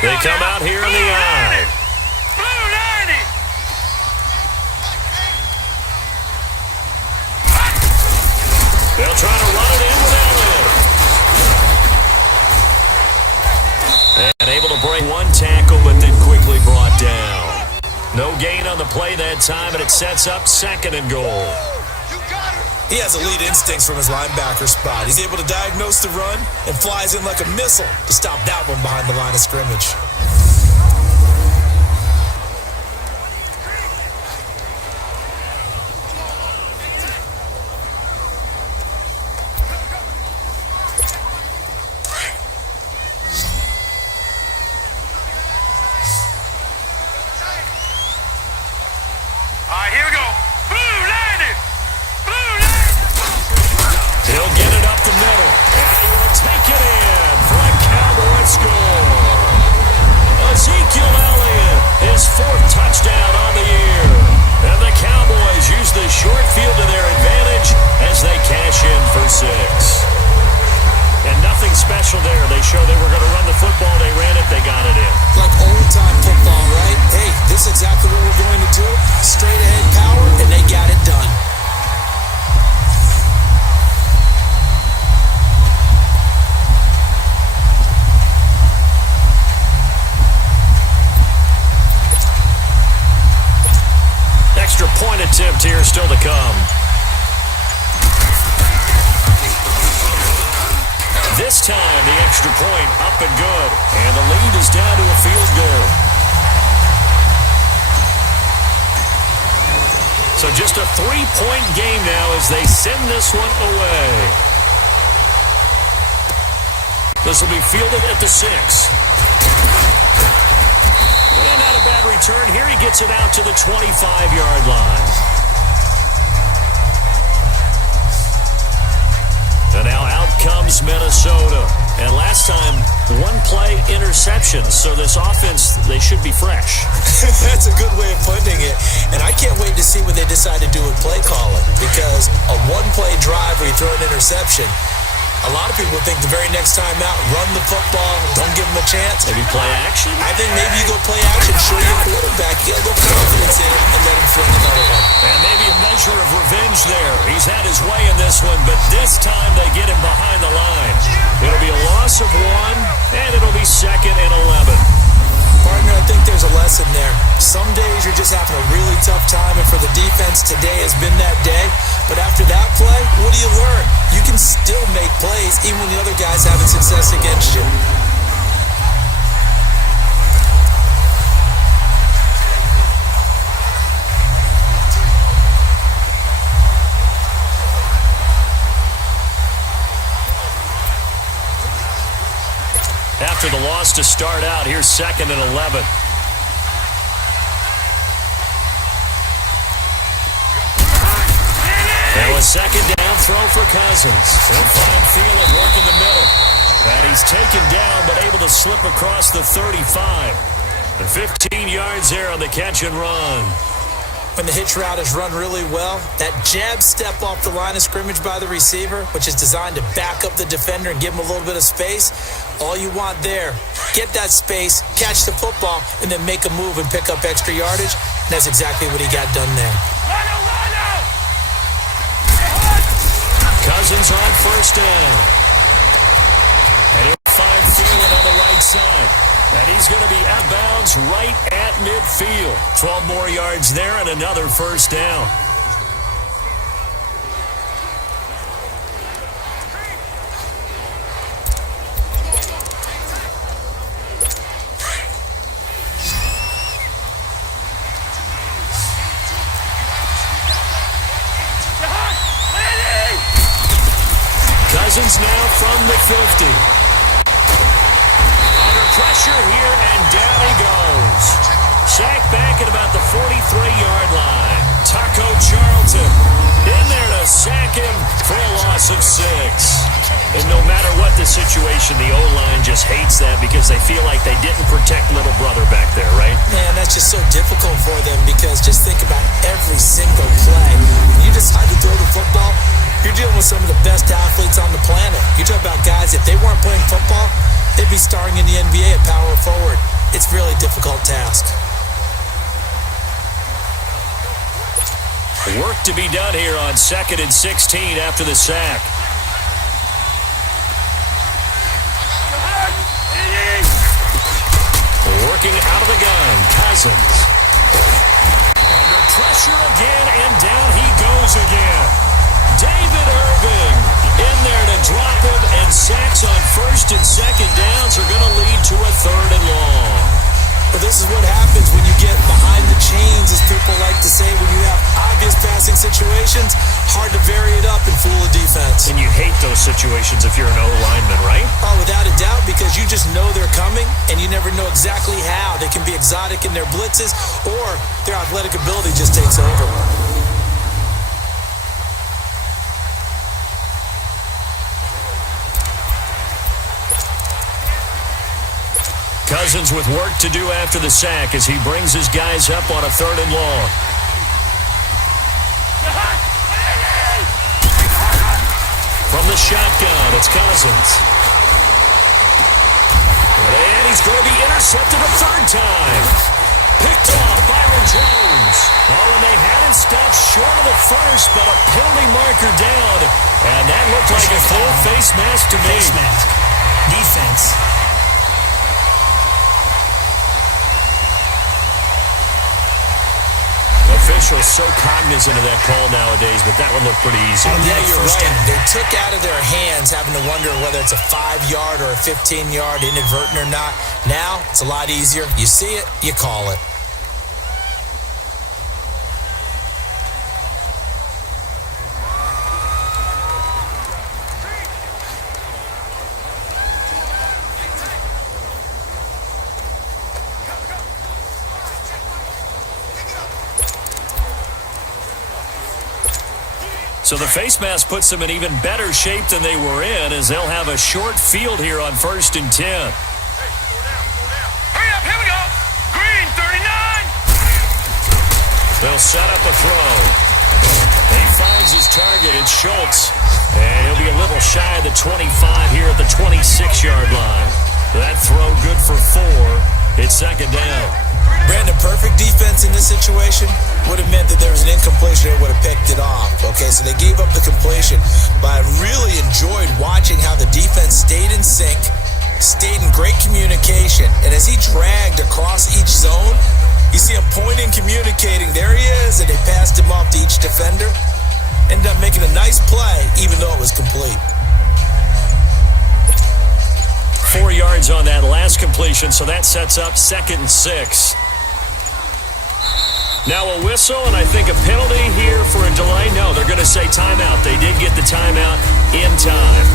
They come out here in the eye. Blue 90. They'll try to run it in with Elliott. And able to break one tackle, but then quickly brought down. No gain on the play that time, and it sets up 2nd and goal. He has elite instincts from his linebacker spot. He's able to diagnose the run and flies in like a missile to stop that one behind the line of scrimmage. All right, here we go. Blue 90. Blue 90. He'll get it up the middle. And he will take it in for a Cowboy score. Ezekiel Elliott, his 4th touchdown on the year. And the Cowboys use the short field to their advantage as they cash in for 6. And nothing special there. They showed they were going to run the football. They ran it. They got it in. Like old-time football, right? Hey, this is exactly what we're going to do. Straight ahead power, and they got it done. return attempt here still to come. This time, the extra point up and good. And the lead is down to a field goal. So just a 3-point game now as they send this one away. This will be fielded at the 6. And not a bad return here. He gets it out to the 25-yard line. And now out comes Minnesota. And last time, one-play interception. So this offense, they should be fresh. That's a good way of putting it. And I can't wait to see what they decide to do with play calling. Because a one-play drive where you throw an interception, a lot of people think the very next time out, run the football, don't give them a chance. Maybe play action? I think maybe you go play action, show your quarterback, get a little confidence in it, and let him fling another one. And maybe a measure of revenge there. He's had his way in this one, but this time they get him behind the line. It'll be a loss of 1, and it'll be 2nd and 11. Partner, I think there's a lesson there. Some days you're just having a really tough time, and for the defense, today has been that day. But after that play, what do you learn? You can still make plays even when the other guy's having success against you. After the loss to start out, here's 2nd and 11. Now a 2nd down throw for Cousins. He'll find Thielen working the middle. And he's taken down but able to slip across the 35. And 15 yards there on the catch and run. When the hitch route is run really well, that jab step off the line of scrimmage by the receiver, which is designed to back up the defender and give him a little bit of space, all you want there, get that space, catch the football, and then make a move and pick up extra yardage. And that's exactly what he got done there. Cousins on 1st down. And he'll find Thielen on the right side. And he's going to be out of bounds right at midfield. 12 more yards there and another 1st down. Cousins now from the 50. Pressure here, and down he goes. Sacked back at about the 43-yard line. Taco Charlton in there to sack him for a loss of 6. And no matter what the situation, the O-line just hates that because they feel like they didn't protect little brother back there, right? Man, that's just so difficult for them because just think about every single play. When you decide to throw the football, you're dealing with some of the best athletes on the planet. You talk about guys, if they weren't playing football, they'd be starring in the NBA at power forward. It's a really difficult task. Work to be done here on 2nd and 16 after the sack. Working out of the gun, Cousins. Under pressure again, and down he goes again. David Irving in there to drop him, and sacks on 1st and 2nd downs are going to lead to a 3rd and long. But this is what happens when you get behind the chains, as people like to say, when you have obvious passing situations, hard to vary it up and fool a defense. And you hate those situations if you're an O-lineman, right? Oh, without a doubt, because you just know they're coming, and you never know exactly how. They can be exotic in their blitzes, or their athletic ability just takes over. Cousins with work to do after the sack as he brings his guys up on a 3rd and long. From the shotgun, it's Cousins. And he's going to be intercepted a 3rd time. Picked off Byron Jones. Oh, and they had him stopped short of the 1st, but a penalty marker down. And that looked like a full face mask to me. Face mask. Defense. officials so cognizant of that call nowadays, but that one looked pretty easy. Yeah, you're right. They took out of their hands having to wonder whether it's a 5-yard or a 15-yard, inadvertent or not. Now, it's a lot easier. You see it, you call it. So the face mask puts them in even better shape than they were in, as they'll have a short field here on 1st and 10. Hurry up, here we go. Green 39. They'll set up a throw. He finds his target. It's Schultz. And he'll be a little shy of the 25 here at the 26-yard line. That throw good for 4. It's 2nd down. Brandon, perfect defense in this situation would have meant that there was an incompletion that would have picked it off. Okay, so they gave up the completion, but I really enjoyed watching how the defense stayed in sync, stayed in great communication, and as he dragged across each zone, you see him pointing, communicating, there he is, and they passed him off to each defender. Ended up making a nice play, even though it was complete. 4 yards on that last completion, so that sets up 2nd and 6. Now a whistle, and I think a penalty here for a delay. No, they're going to say timeout. They did get the timeout in time.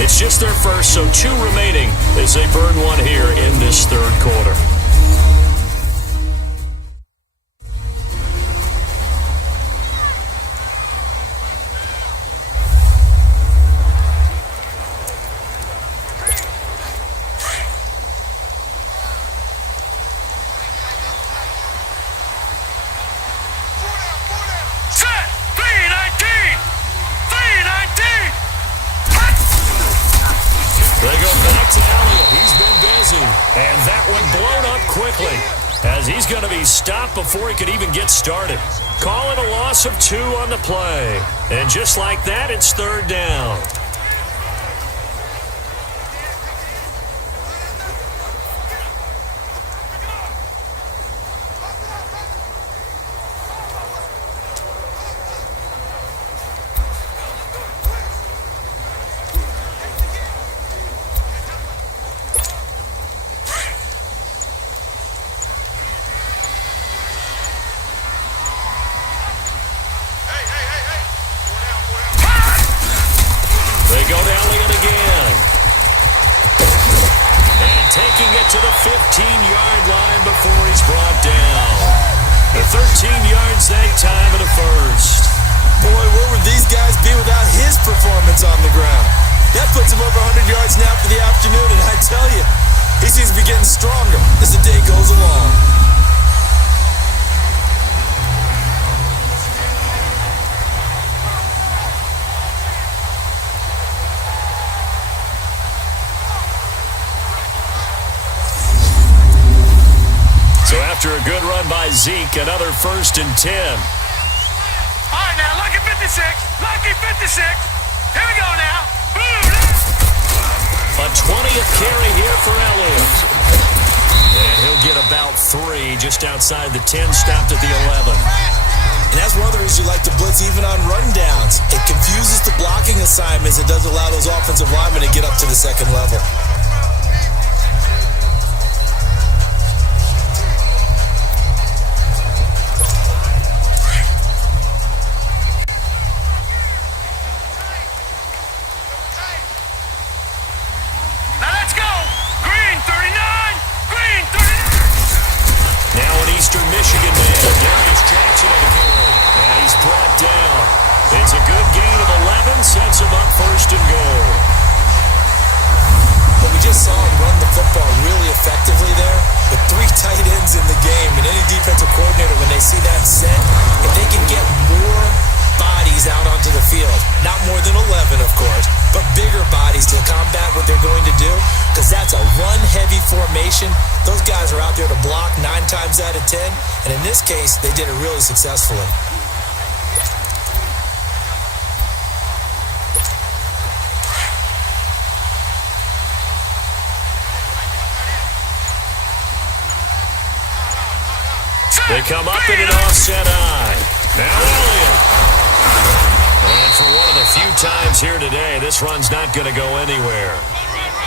It's just their first, so 2 remaining as they burn one here in this 3rd quarter. They go back to Elliott. He's been busy. And that one blown up quickly as he's going to be stopped before he could even get started. Call it a loss of 2 on the play. And just like that, it's 3rd down. They go to Elliott again. And taking it to the 15-yard line before he's brought down. The 13 yards that time of the first. Boy, where would these guys be without his performance on the ground? That puts him over 100 yards now for the afternoon, and I tell you, he seems to be getting stronger as the day goes along. So after a good run by Zeke, another 1st and 10. All right, now, lucky 56. Lucky 56. Here we go now. Boom. A 20th carry here for Elliott. And he'll get about 3 just outside the 10, stopped at the 11. And that's one of the reasons you like to blitz even on rundowns. It confuses the blocking assignments. It does allow those offensive linemen to get up to the 2nd level. Michigan man, Darius Jackson on the carry. And he's brought down. It's a good gain of 11, sets him up 1st and goal. But we just saw him run the football really effectively there with 3 tight ends in the game. And any defensive coordinator, when they see that set, if they can get more bodies out onto the field, not more than 11, of course, but bigger bodies to combat what they're going to do, because that's a run-heavy formation. Those guys are out there to block 9 times out of 10, and in this case, they did it really successfully. Set! They come up in an offset eye. Now Elliott. And for one of the few times here today, this run's not going to go anywhere.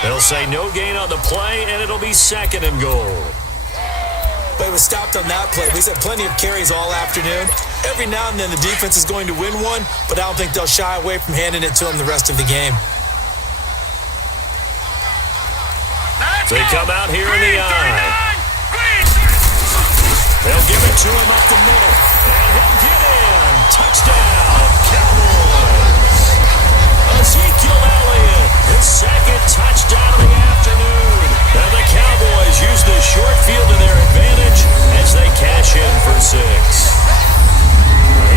They'll say no gain on the play, and it'll be 2nd and goal. But it was stopped on that play. We've had plenty of carries all afternoon. Every now and then the defense is going to win one, but I don't think they'll shy away from handing it to them the rest of the game. They come out here in the eye. They'll give it to him up the middle. And he'll get in. Touchdown, Cowboys. Ezekiel Elliott, his 2nd touchdown of the afternoon. And the Cowboys use the short field to their advantage as they cash in for 6.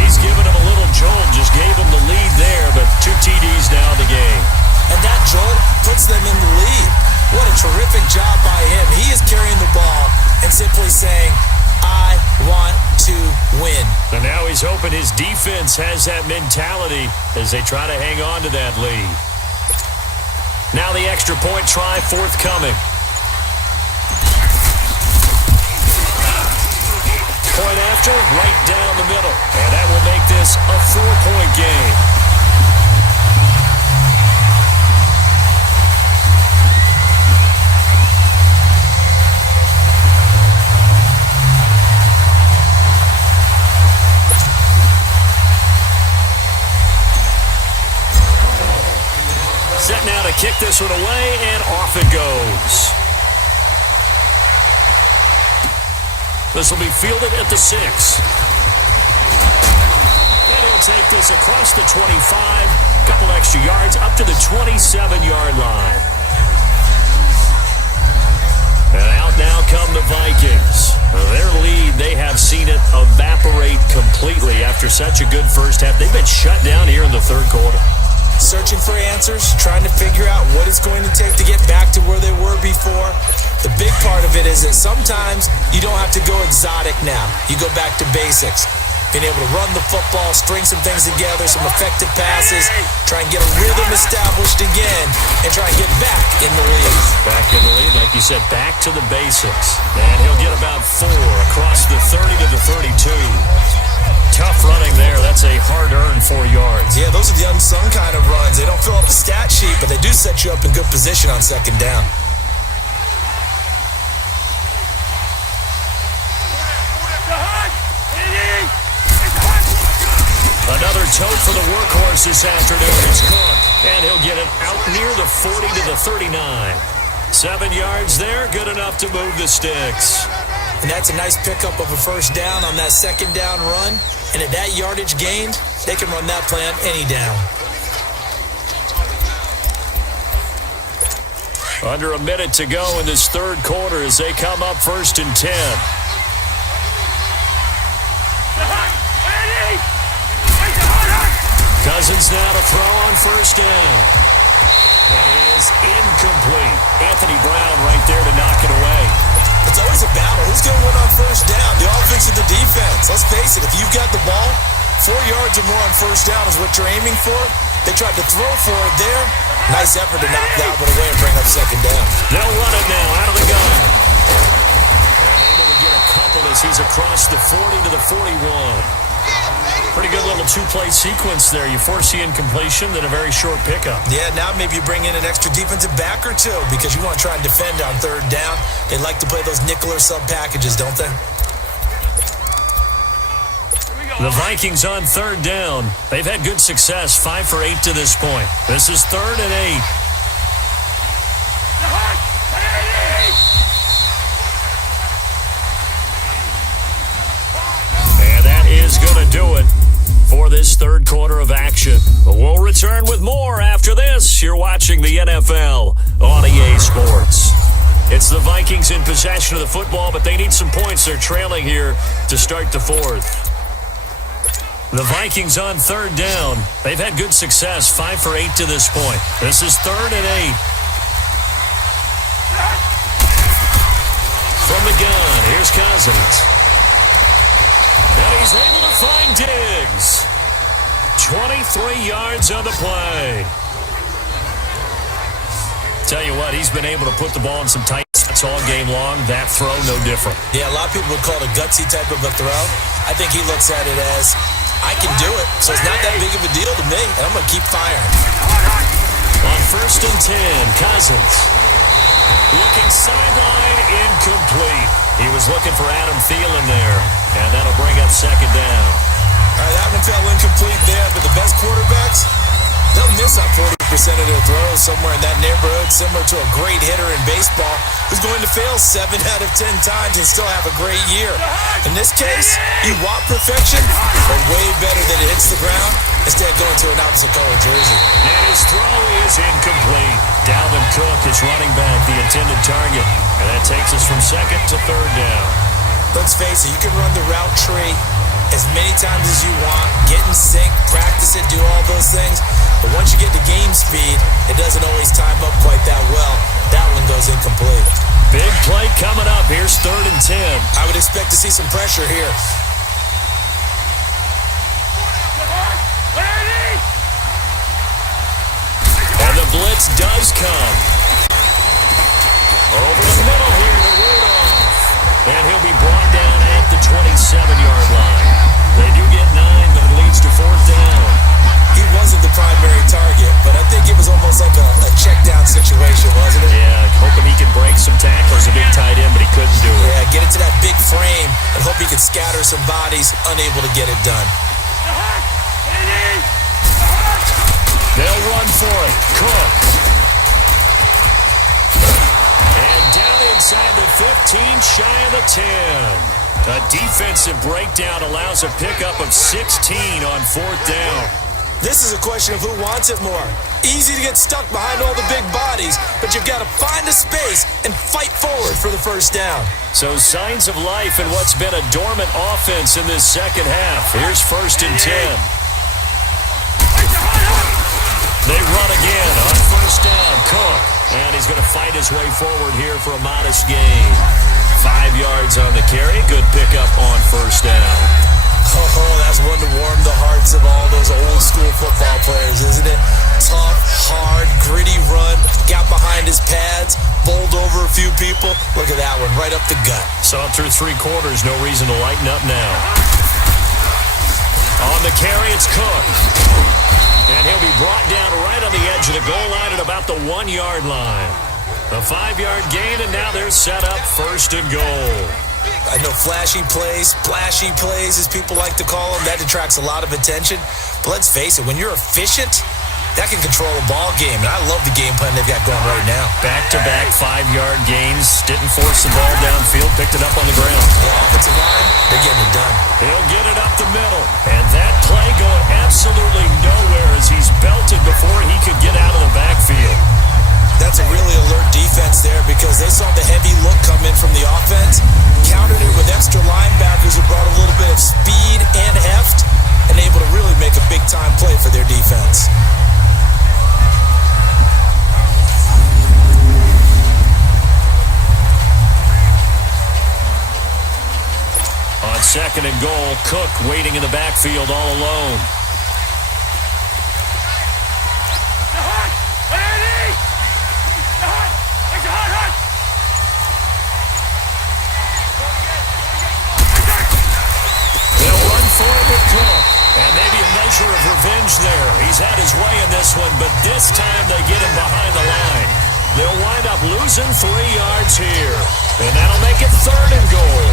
He's given him a little jolt, just gave him the lead there, but 2 TDs now in the game. And that jolt puts them in the lead. What a terrific job by him. He is carrying the ball and simply saying, I want to win. And now he's hoping his defense has that mentality as they try to hang on to that lead. Now the extra point try forthcoming. Point after, right down the middle. And that will make this a 4-point game. Set now to kick this one away, and off it goes. This will be fielded at the 6. And he'll take this across the 25. Couple extra yards up to the 27-yard line. And out now come the Vikings. Their lead, they have seen it evaporate completely after such a good first half. They've been shut down here in the 3rd quarter. Searching for answers, trying to figure out what it's going to take to get back to where they were before. The big part of it is that sometimes you don't have to go exotic now. You go back to basics. Being able to run the football, string some things together, some effective passes, try and get a rhythm established again, and try and get back in the lead. Back in the lead, like you said, back to the basics. And he'll get about 4 across the 30 to the 32. Tough running there. That's a hard-earned 4 yards. Yeah, those are the unsung kind of runs. They don't fill up the stat sheet, but they do set you up in good position on 2nd down. Another tote for the workhorse this afternoon is Cook. And he'll get it out near the 40 to the 39. 7 yards there, good enough to move the sticks. And that's a nice pickup of a 1st down on that 2nd down run. And at that yardage gained, they can run that play on any down. Under a minute to go in this 3rd quarter as they come up 1st and 10. Cousins now to throw on 1st down. And it is incomplete. Anthony Brown right there to knock it away. It's always a battle. Who's going to win on 1st down? The offense or the defense? Let's face it, if you've got the ball, 4 yards or more on 1st down is what you're aiming for. They tried to throw for it there. Nice effort to knock that one away and bring up 2nd down. They'll run it now out of the gun. And able to get a couple as he's across the 40 to the 41. Pretty good little 2-play sequence there. You force the incompletion, then a very short pickup. Yeah, now maybe you bring in an extra defensive back or 2 because you want to try and defend on 3rd down. They like to play those nickel or sub packages, don't they? The Vikings on 3rd down. They've had good success, 5 for 8 to this point. This is 3rd and 8. And that is going to do it for this 3rd quarter of action. We'll return with more after this. You're watching the NFL on EA Sports. It's the Vikings in possession of the football, but they need some points. They're trailing here to start the 4th. The Vikings on 3rd down. They've had good success, 5 for 8 to this point. This is 3rd and 8. From the gun, here's Cousins. And he's able to find Diggs. 23 yards on the play. Tell you what, he's been able to put the ball in some tight spots. That's all game long. That throw, no different. Yeah, a lot of people would call it a gutsy type of a throw. I think he looks at it as, I can do it, so it's not that big of a deal to me, and I'm going to keep firing. On 1st and 10, Cousins. Looking sideline, incomplete. He was looking for Adam Thielen there, and that'll bring up 2nd down. All right, that one fell incomplete there, but the best quarterbacks, they'll miss on 40% of their throws somewhere in that neighborhood, similar to a great hitter in baseball who's going to fail 7 out of 10 times and still have a great year. In this case, you want perfection, but way better that it hits the ground instead of going to an opposite color jersey. And his throw is incomplete. Dalvin Cook is running back the intended target, and that takes us from 2nd to 3rd down. Let's face it, you can run the route tree as many times as you want, get in sync, practice it, do all those things. But once you get to game speed, it doesn't always time up quite that well. That one goes incomplete. Big play coming up. Here's 3rd and 10. I would expect to see some pressure here. And the blitz does come. Over the middle here to Rudolph. And he'll be brought down at the 27-yard line. They do get 9, but it leads to 4th down. He wasn't the primary target, but I think it was almost like a check-down situation, wasn't it? Yeah, hoping he can break some tackles, a big tight end, but he couldn't do it. Yeah, get into that big frame and hope he can scatter some bodies, unable to get it done. They'll run for it. Cook. And down inside the 15, shy of the 10. A defensive breakdown allows a pickup of 16 on 4th down. This is a question of who wants it more. Easy to get stuck behind all the big bodies, but you've got to find a space and fight forward for the 1st down. So signs of life in what's been a dormant offense in this 2nd half. Here's 1st and 10. They run again on 1st down. Cook. And he's going to fight his way forward here for a modest gain. 5 yards on the carry. Good pickup on 1st down. Oh, that's one to warm the hearts of all those old school football players, isn't it? Tough, hard, gritty run. Got behind his pads, bowled over a few people. Look at that one, right up the gut. Saw it through 3 quarters. No reason to lighten up now. On the carry, it's Cook. And he'll be brought down right on the edge of the goal line at about the 1-yard line. A 5-yard gain, and now they're set up 1st and goal. I know flashy plays, splashy plays, as people like to call them, that attracts a lot of attention. But let's face it, when you're efficient, that can control a ball game. And I love the game plan they've got going right now. Back-to-back 5-yard gains. Didn't force the ball downfield, picked it up on the ground. The offensive line, they're getting it done. He'll get it up the middle. And that play going absolutely nowhere as he's belted before he could get out of the backfield. That's a really alert defense there because they saw the heavy look come in from the offense, countered it with extra linebackers who brought a little bit of speed and heft, and able to really make a big-time play for their defense. On 2nd and goal, Cook waiting in the backfield all alone. And maybe a measure of revenge there. He's had his way in this one, but this time they get him behind the line. They'll wind up losing 3 yards here. And that'll make it 3rd and goal.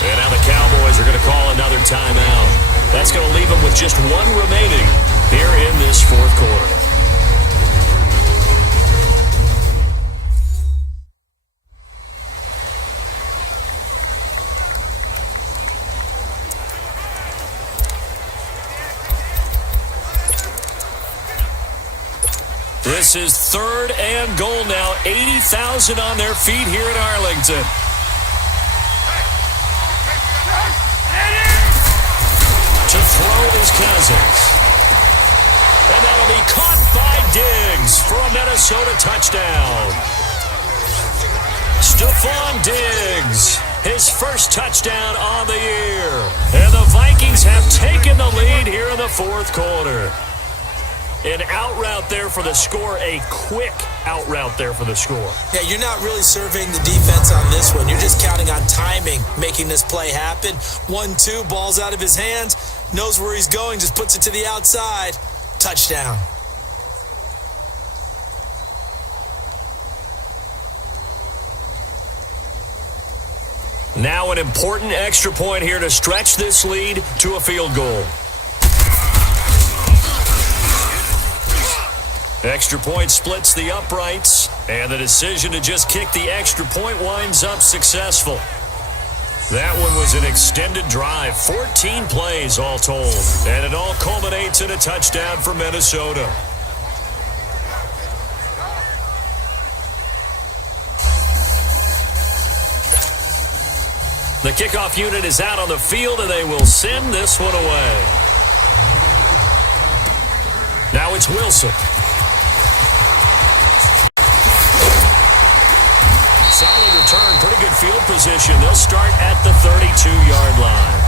And now the Cowboys are going to call another timeout. That's going to leave them with just 1 remaining here in this 4th quarter. This is 3rd and goal now. 80,000 on their feet here in Arlington. To throw is Cousins. And that'll be caught by Diggs for a Minnesota touchdown. Stephon Diggs, his first touchdown on the year. And the Vikings have taken the lead here in the fourth quarter. An out route there for the score, a quick out route there for the score. Yeah, you're not really surveying the defense on this one. You're just counting on timing, making this play happen. 1-2, ball's out of his hands, knows where he's going, just puts it to the outside. Touchdown. Now an important extra point here to stretch this lead to a field goal. Extra point splits the uprights, and the decision to just kick the extra point winds up successful. That one was an extended drive, 14 plays all told, and it all culminates in a touchdown for Minnesota. The kickoff unit is out on the field, and they will send this one away. Now it's Wilson. Solid return, pretty good field position. They'll start at the 32-yard line.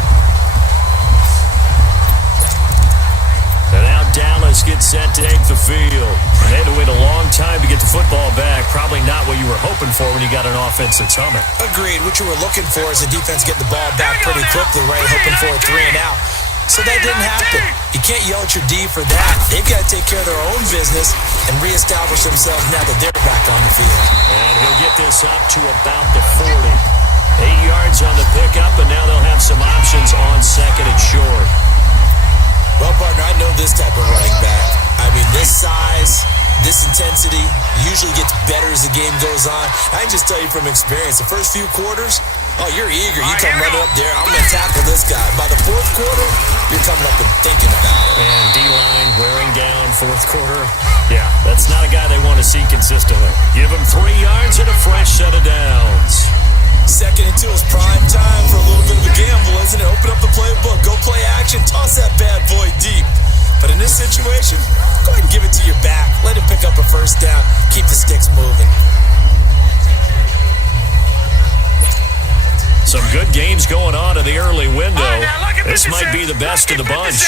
And now Dallas gets set to take the field. They had to wait a long time to get the football back. Probably not what you were hoping for when you got an offense that's humming. Agreed. What you were looking for is the defense getting the ball back pretty quickly, right? Hoping for a 3 and out. So that didn't happen. You can't yell at your D for that. They've got to take care of their own business and reestablish themselves now that they're back on the field. And he'll get this up to about the 40. 8 yards on the pickup, and now they'll have some options on second and short. Well, partner, I know this type of running back. I mean, this size, this intensity usually gets better as the game goes on. I can just tell you from experience, the first few quarters, oh, you're eager. You come running up there, I'm going to tackle this guy. By the fourth quarter, you're coming up and thinking about it. And D-line wearing down fourth quarter. Yeah, that's not a guy they want to see consistently. Give him 3 yards and a fresh set of downs. 2nd and 2 is prime time for a little bit of a gamble, isn't it? Open up the playbook, go play action, toss that bad boy deep. But in this situation, go ahead and give it to your back. Let him pick up a first down. Keep the sticks moving. Some good games going on in the early window. This might be the best of the bunch.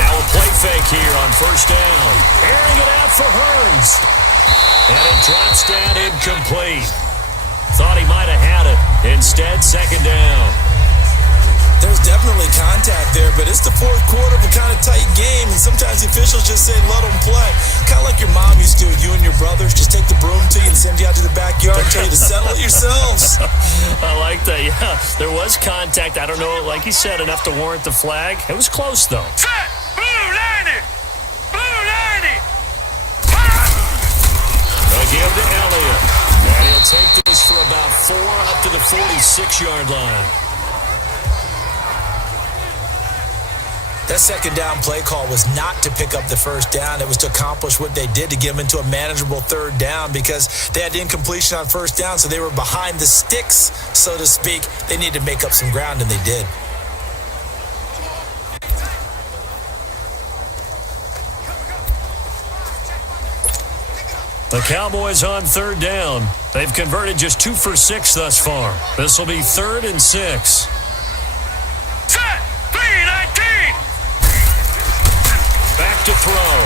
Now a play fake here on first down. Airing it out for Hearns. And it drops down incomplete. Thought he might have had it. Instead, second down. There's definitely contact there, but it's the fourth quarter of a kind of tight game, and sometimes the officials just say, let them play. Kind of like your mom used to, you and your brothers, just take the broom to you and send you out to the backyard and tell you to settle it yourselves. I like that, yeah. There was contact. I don't know, like you said, enough to warrant the flag. It was close, though. Set! Blue 90! Blue 90! They'll give to Elliott. And he'll take this for about 4 up to the 46-yard line. That second down play call was not to pick up the first down. It was to accomplish what they did to get them into a manageable third down because they had incompletion on first down, so they were behind the sticks, so to speak. They needed to make up some ground, and they did. The Cowboys on third down. They've converted just 2 for 6 thus far. This will be 3rd and 6. Set! 3-19! Back to throw.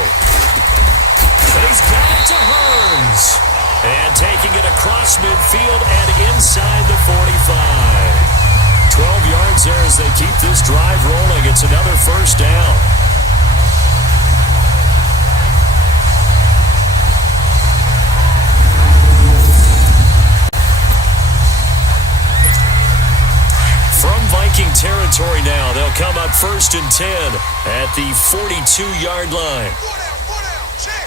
But he's got it to Hearns. And taking it across midfield and inside the 45. 12 yards there as they keep this drive rolling. It's another first down. From Viking territory now, they'll come up 1st and 10 at the 42-yard line.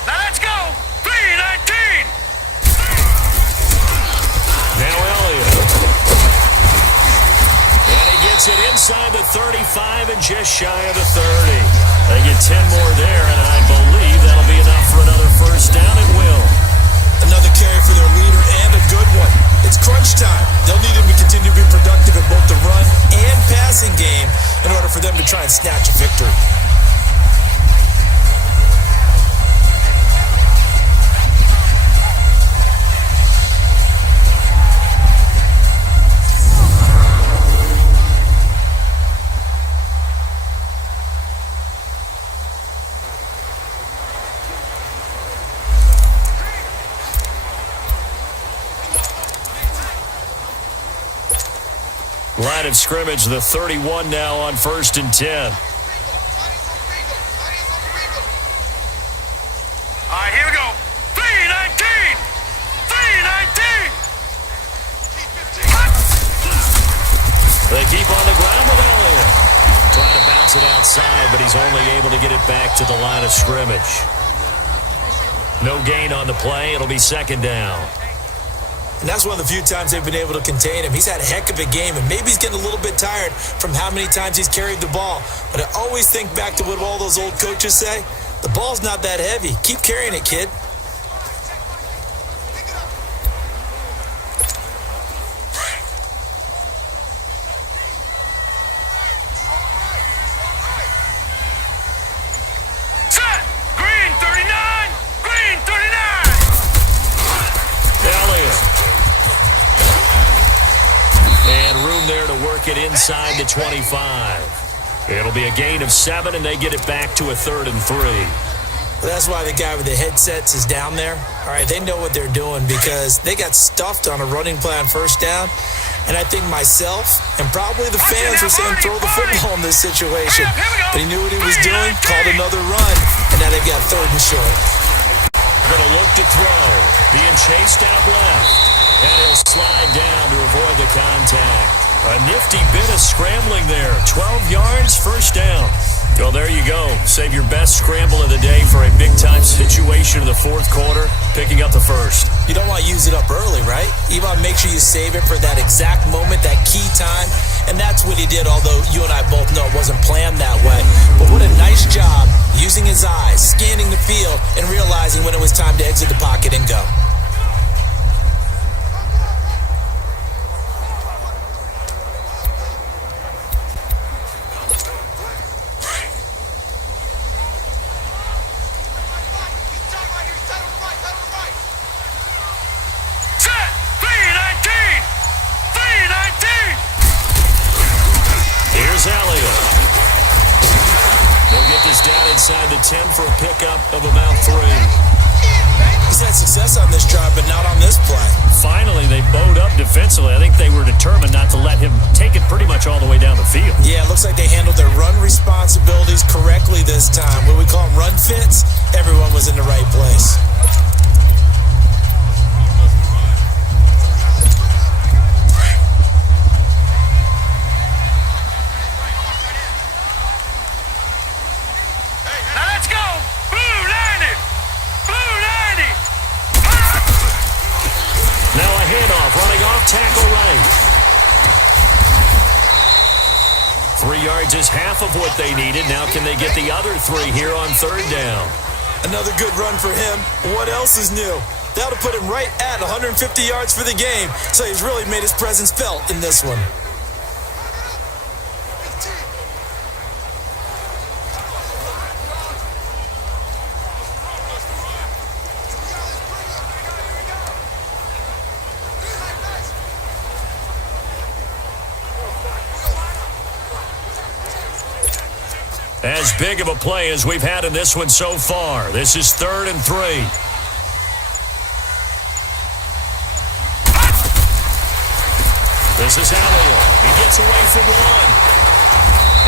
Now let's go! 3-19! Now Elliott. And he gets it inside the 35 and just shy of the 30. They get 10 more there, and I believe that'll be enough for another first down. It will. Another carry for their leader and a good one. It's crunch time. They'll need him to continue to be productive in both the run and passing game in order for them to try and snatch a victory. Line of scrimmage, the 31 now on 1st and 10. All right, here we go. 3-19. 3-19. They keep on the ground with Elliott. Trying to bounce it outside, but he's only able to get it back to the line of scrimmage. No gain on the play. It'll be 2nd down. And that's one of the few times they've been able to contain him. He's had a heck of a game, and maybe he's getting a little bit tired from how many times he's carried the ball. But I always think back to what all those old coaches say. The ball's not that heavy. Keep carrying it, kid. Set. Green 39. Green 39. Elliott. And room there to work it inside the 25. It'll be a gain of 7, and they get it back to a 3rd and 3. Well, that's why the guy with the headsets is down there. All right, they know what they're doing because they got stuffed on a running play on 1st down. And I think myself and probably the fans were saying throw the football in this situation. But he knew what he was doing, called another run, and now they've got 3rd and short. Gonna look to throw. Being chased out left. And he'll slide down to avoid the contact. A nifty bit of scrambling there. 12 yards, 1st down. Well, there you go. Save your best scramble of the day for a big-time situation in the 4th quarter, picking up the 1st. You don't want to use it up early, right? You want to make sure you save it for that exact moment, that key time. And that's what he did, although you and I both know it wasn't planned that way. But what a nice job using his eyes, scanning the field, and realizing when it was time to exit the pocket and go. Set. 3-19. 3-19. Here's Elliott. They'll get this down inside the 10 for a pickup of about 3. He's had success on this drive, but not on this play. Finally, they bowed up defensively. I think they were determined not to let him take it pretty much all the way down the field. Yeah, it looks like they handled their run responsibilities correctly this time. What we call them run fits, everyone was in the right place. Now let's go. Blue 90. Blue 90. Now a handoff, running off tackle right. 3 yards is half of what they needed. Now can they get the other 3 here on 3rd down? Another good run for him. What else is new? That'll put him right at 150 yards for the game. So he's really made his presence felt in this one. As big of a play as we've had in this one so far. This is 3rd and 3. This is Elliott. He gets away from 1.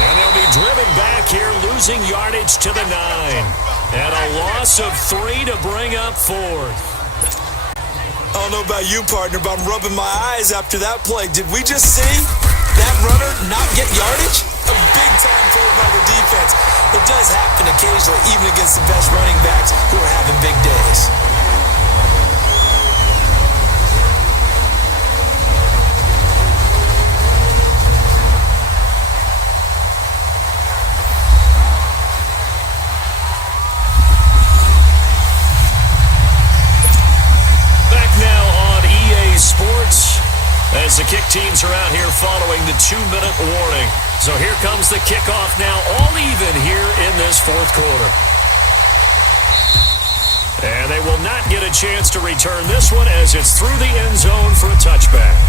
And they'll be driven back here, losing yardage to the 9. And a loss of 3 to bring up 4th. I don't know about you, partner, but I'm rubbing my eyes after that play. Did we just see that runner not get yardage? A big-time play by the defense. It does happen occasionally, even against the best running backs who are having big days. Back now on EA Sports. as the kick teams are out here following the 2-minute warning. So here comes the kickoff now, all even here in this fourth quarter. And they will not get a chance to return this one as it's through the end zone for a touchback.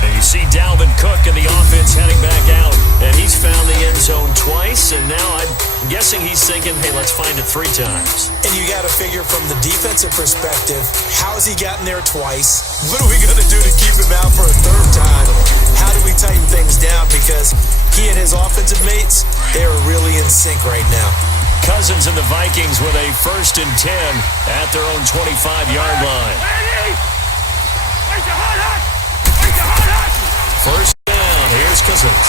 And you see Dalvin Cook in the offense heading back out, and he's found the end zone twice, and now I'm guessing he's thinking, hey, let's find it 3 times. And you got to figure from the defensive perspective, how has he gotten there twice? What are we going to do to keep him out for a 3rd time? How do we tighten things down? Because he and his offensive mates, they are really in sync right now. Cousins and the Vikings with a 1st and 10 at their own 25-yard line. First down, here's Cousins.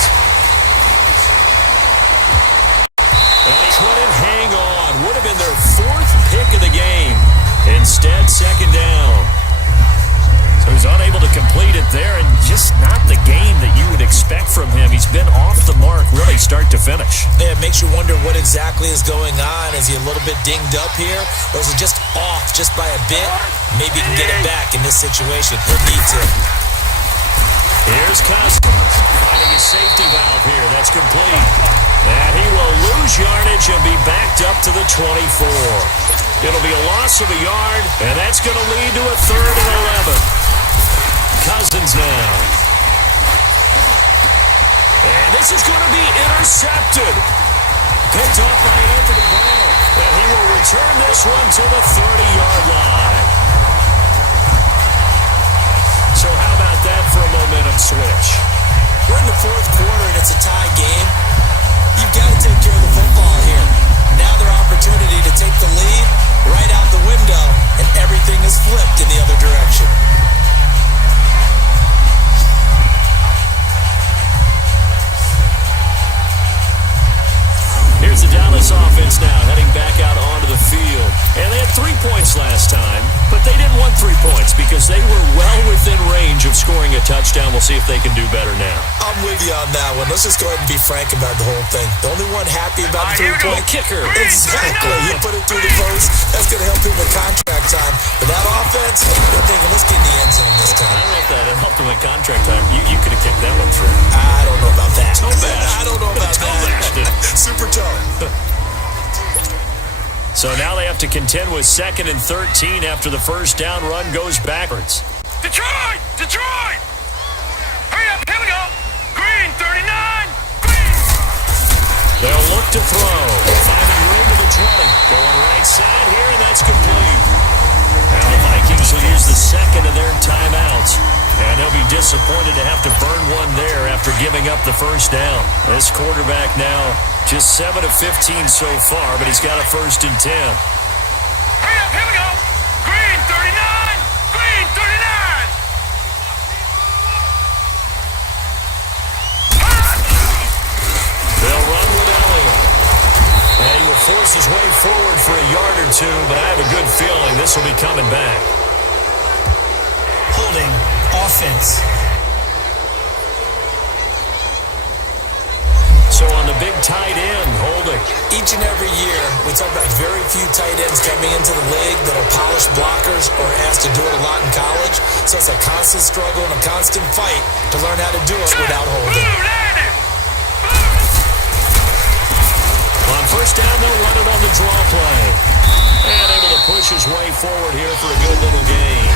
And he couldn't hang on. Would have been their 4th pick of the game. Instead, 2nd down. So he's unable to complete it there, and just not the game that you would expect from him. He's been off the mark really start to finish. Yeah, it makes you wonder what exactly is going on. Is he a little bit dinged up here, or is he just off just by a bit? Maybe he can get it back in this situation. He'll need to. Here's Cousins finding his safety valve here. That's complete. And he will lose yardage and be backed up to the 24. It'll be a loss of a yard, and that's going to lead to a 3rd and 11. Cousins now. And this is going to be intercepted. Picked off by Anthony Brown. And he will return this one to the 30-yard line. So how about that for a momentum switch? We're in the 4th quarter and it's a tie game. You've got to take care of the football here. Now their opportunity to take the lead right out the window, and everything is flipped in the other direction. Here's the Dallas offense now heading back out onto the field. And they had 3 points last time, but they didn't want 3 points because they were well within range of scoring a touchdown. We'll see if they can do better now. I'm with you on that one. Let's just go ahead and be frank about the whole thing. The only one happy about the 3-point kicker. Exactly. You put it through the post. That's going to help him with contract time. But that offense, they're thinking, let's get in the end zone this time. I don't know if that helped him at contract time. You could have kicked that one through. I don't know about that. Toe bashed. I don't know about that. Super toe. So now they have to contend with 2nd and 13 after the first down run goes backwards. Detroit! Detroit! Hurry up, here we go! Green, 39! Green! They'll look to throw. Finding room to the 20. Going right side here, and that's complete. And the Vikings will use the 2nd of their timeouts. And they'll be disappointed to have to burn one there after giving up the first down. This quarterback now just 7 of 15 so far, but he's got a 1st and 10. Hurry up, here we go! Green, 39! Green, 39! They'll run with Elliott. And he will force his way forward for a yard or 2, but I have a good feeling this will be coming back. Holding. Offense. So on the big tight end, holding. Each and every year, we talk about very few tight ends coming into the league that are polished blockers or asked to do it a lot in college. So it's a constant struggle and a constant fight to learn how to do it without holding. On first down, they'll run it on the draw play. And able to push his way forward here for a good little gain.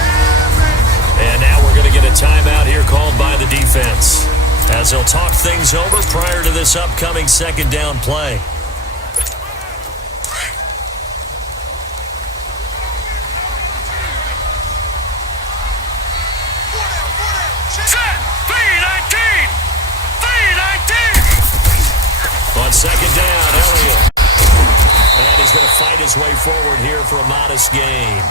And now we're going to get a timeout here called by the defense, as they'll talk things over prior to this upcoming 2nd down play. Set! 319! 319! On 2nd down, Elliott. And he's going to fight his way forward here for a modest gain.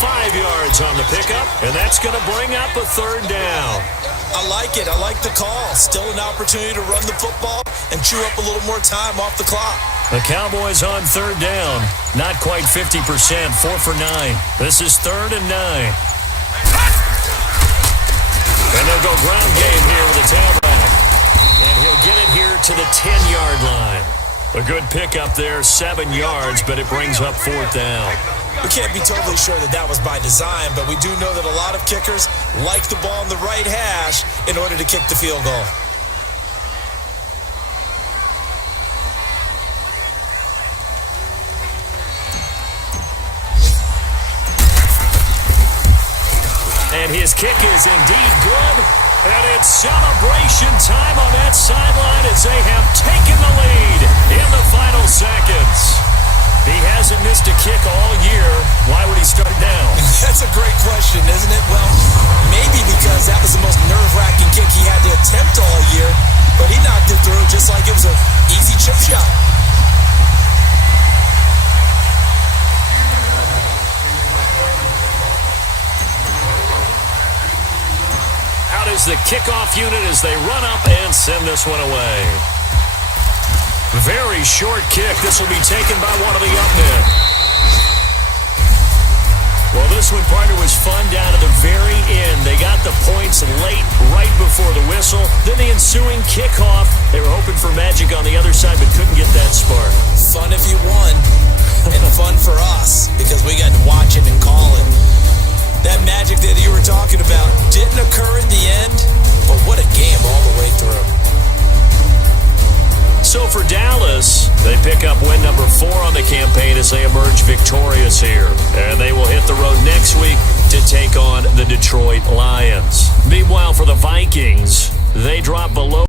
5 yards on the pickup, and that's going to bring up a 3rd down. I like it. I like the call. Still an opportunity to run the football and chew up a little more time off the clock. The Cowboys on 3rd down. Not quite 50%, 4 for 9. This is 3rd and 9. And they'll go ground game here with the tailback. And he'll get it here to the 10-yard line. A good pickup there, 7 yards, but it brings up 4th down. We can't be totally sure that was by design, but we do know that a lot of kickers like the ball in the right hash in order to kick the field goal. And his kick is indeed good. And it's celebration time on that sideline as they have taken the lead in the final seconds. He hasn't missed a kick all year. Why would he start now? That's a great question, isn't it? Well, maybe because that was the most nerve-wracking kick he had to attempt all year, but he knocked it through just like it was an easy chip shot. Out is the kickoff unit as they run up and send this one away. Very short kick. This will be taken by one of the up men. Well, this one, partner, was fun down to the very end. They got the points late, right before the whistle. Then the ensuing kickoff. They were hoping for magic on the other side, but couldn't get that spark. Fun if you won, and fun for us, because we got to watch it and call it. That magic that you were talking about didn't occur at the end, but what a game all the way through. So for Dallas, they pick up win number 4 on the campaign as they emerge victorious here. And they will hit the road next week to take on the Detroit Lions. Meanwhile, for the Vikings, they drop below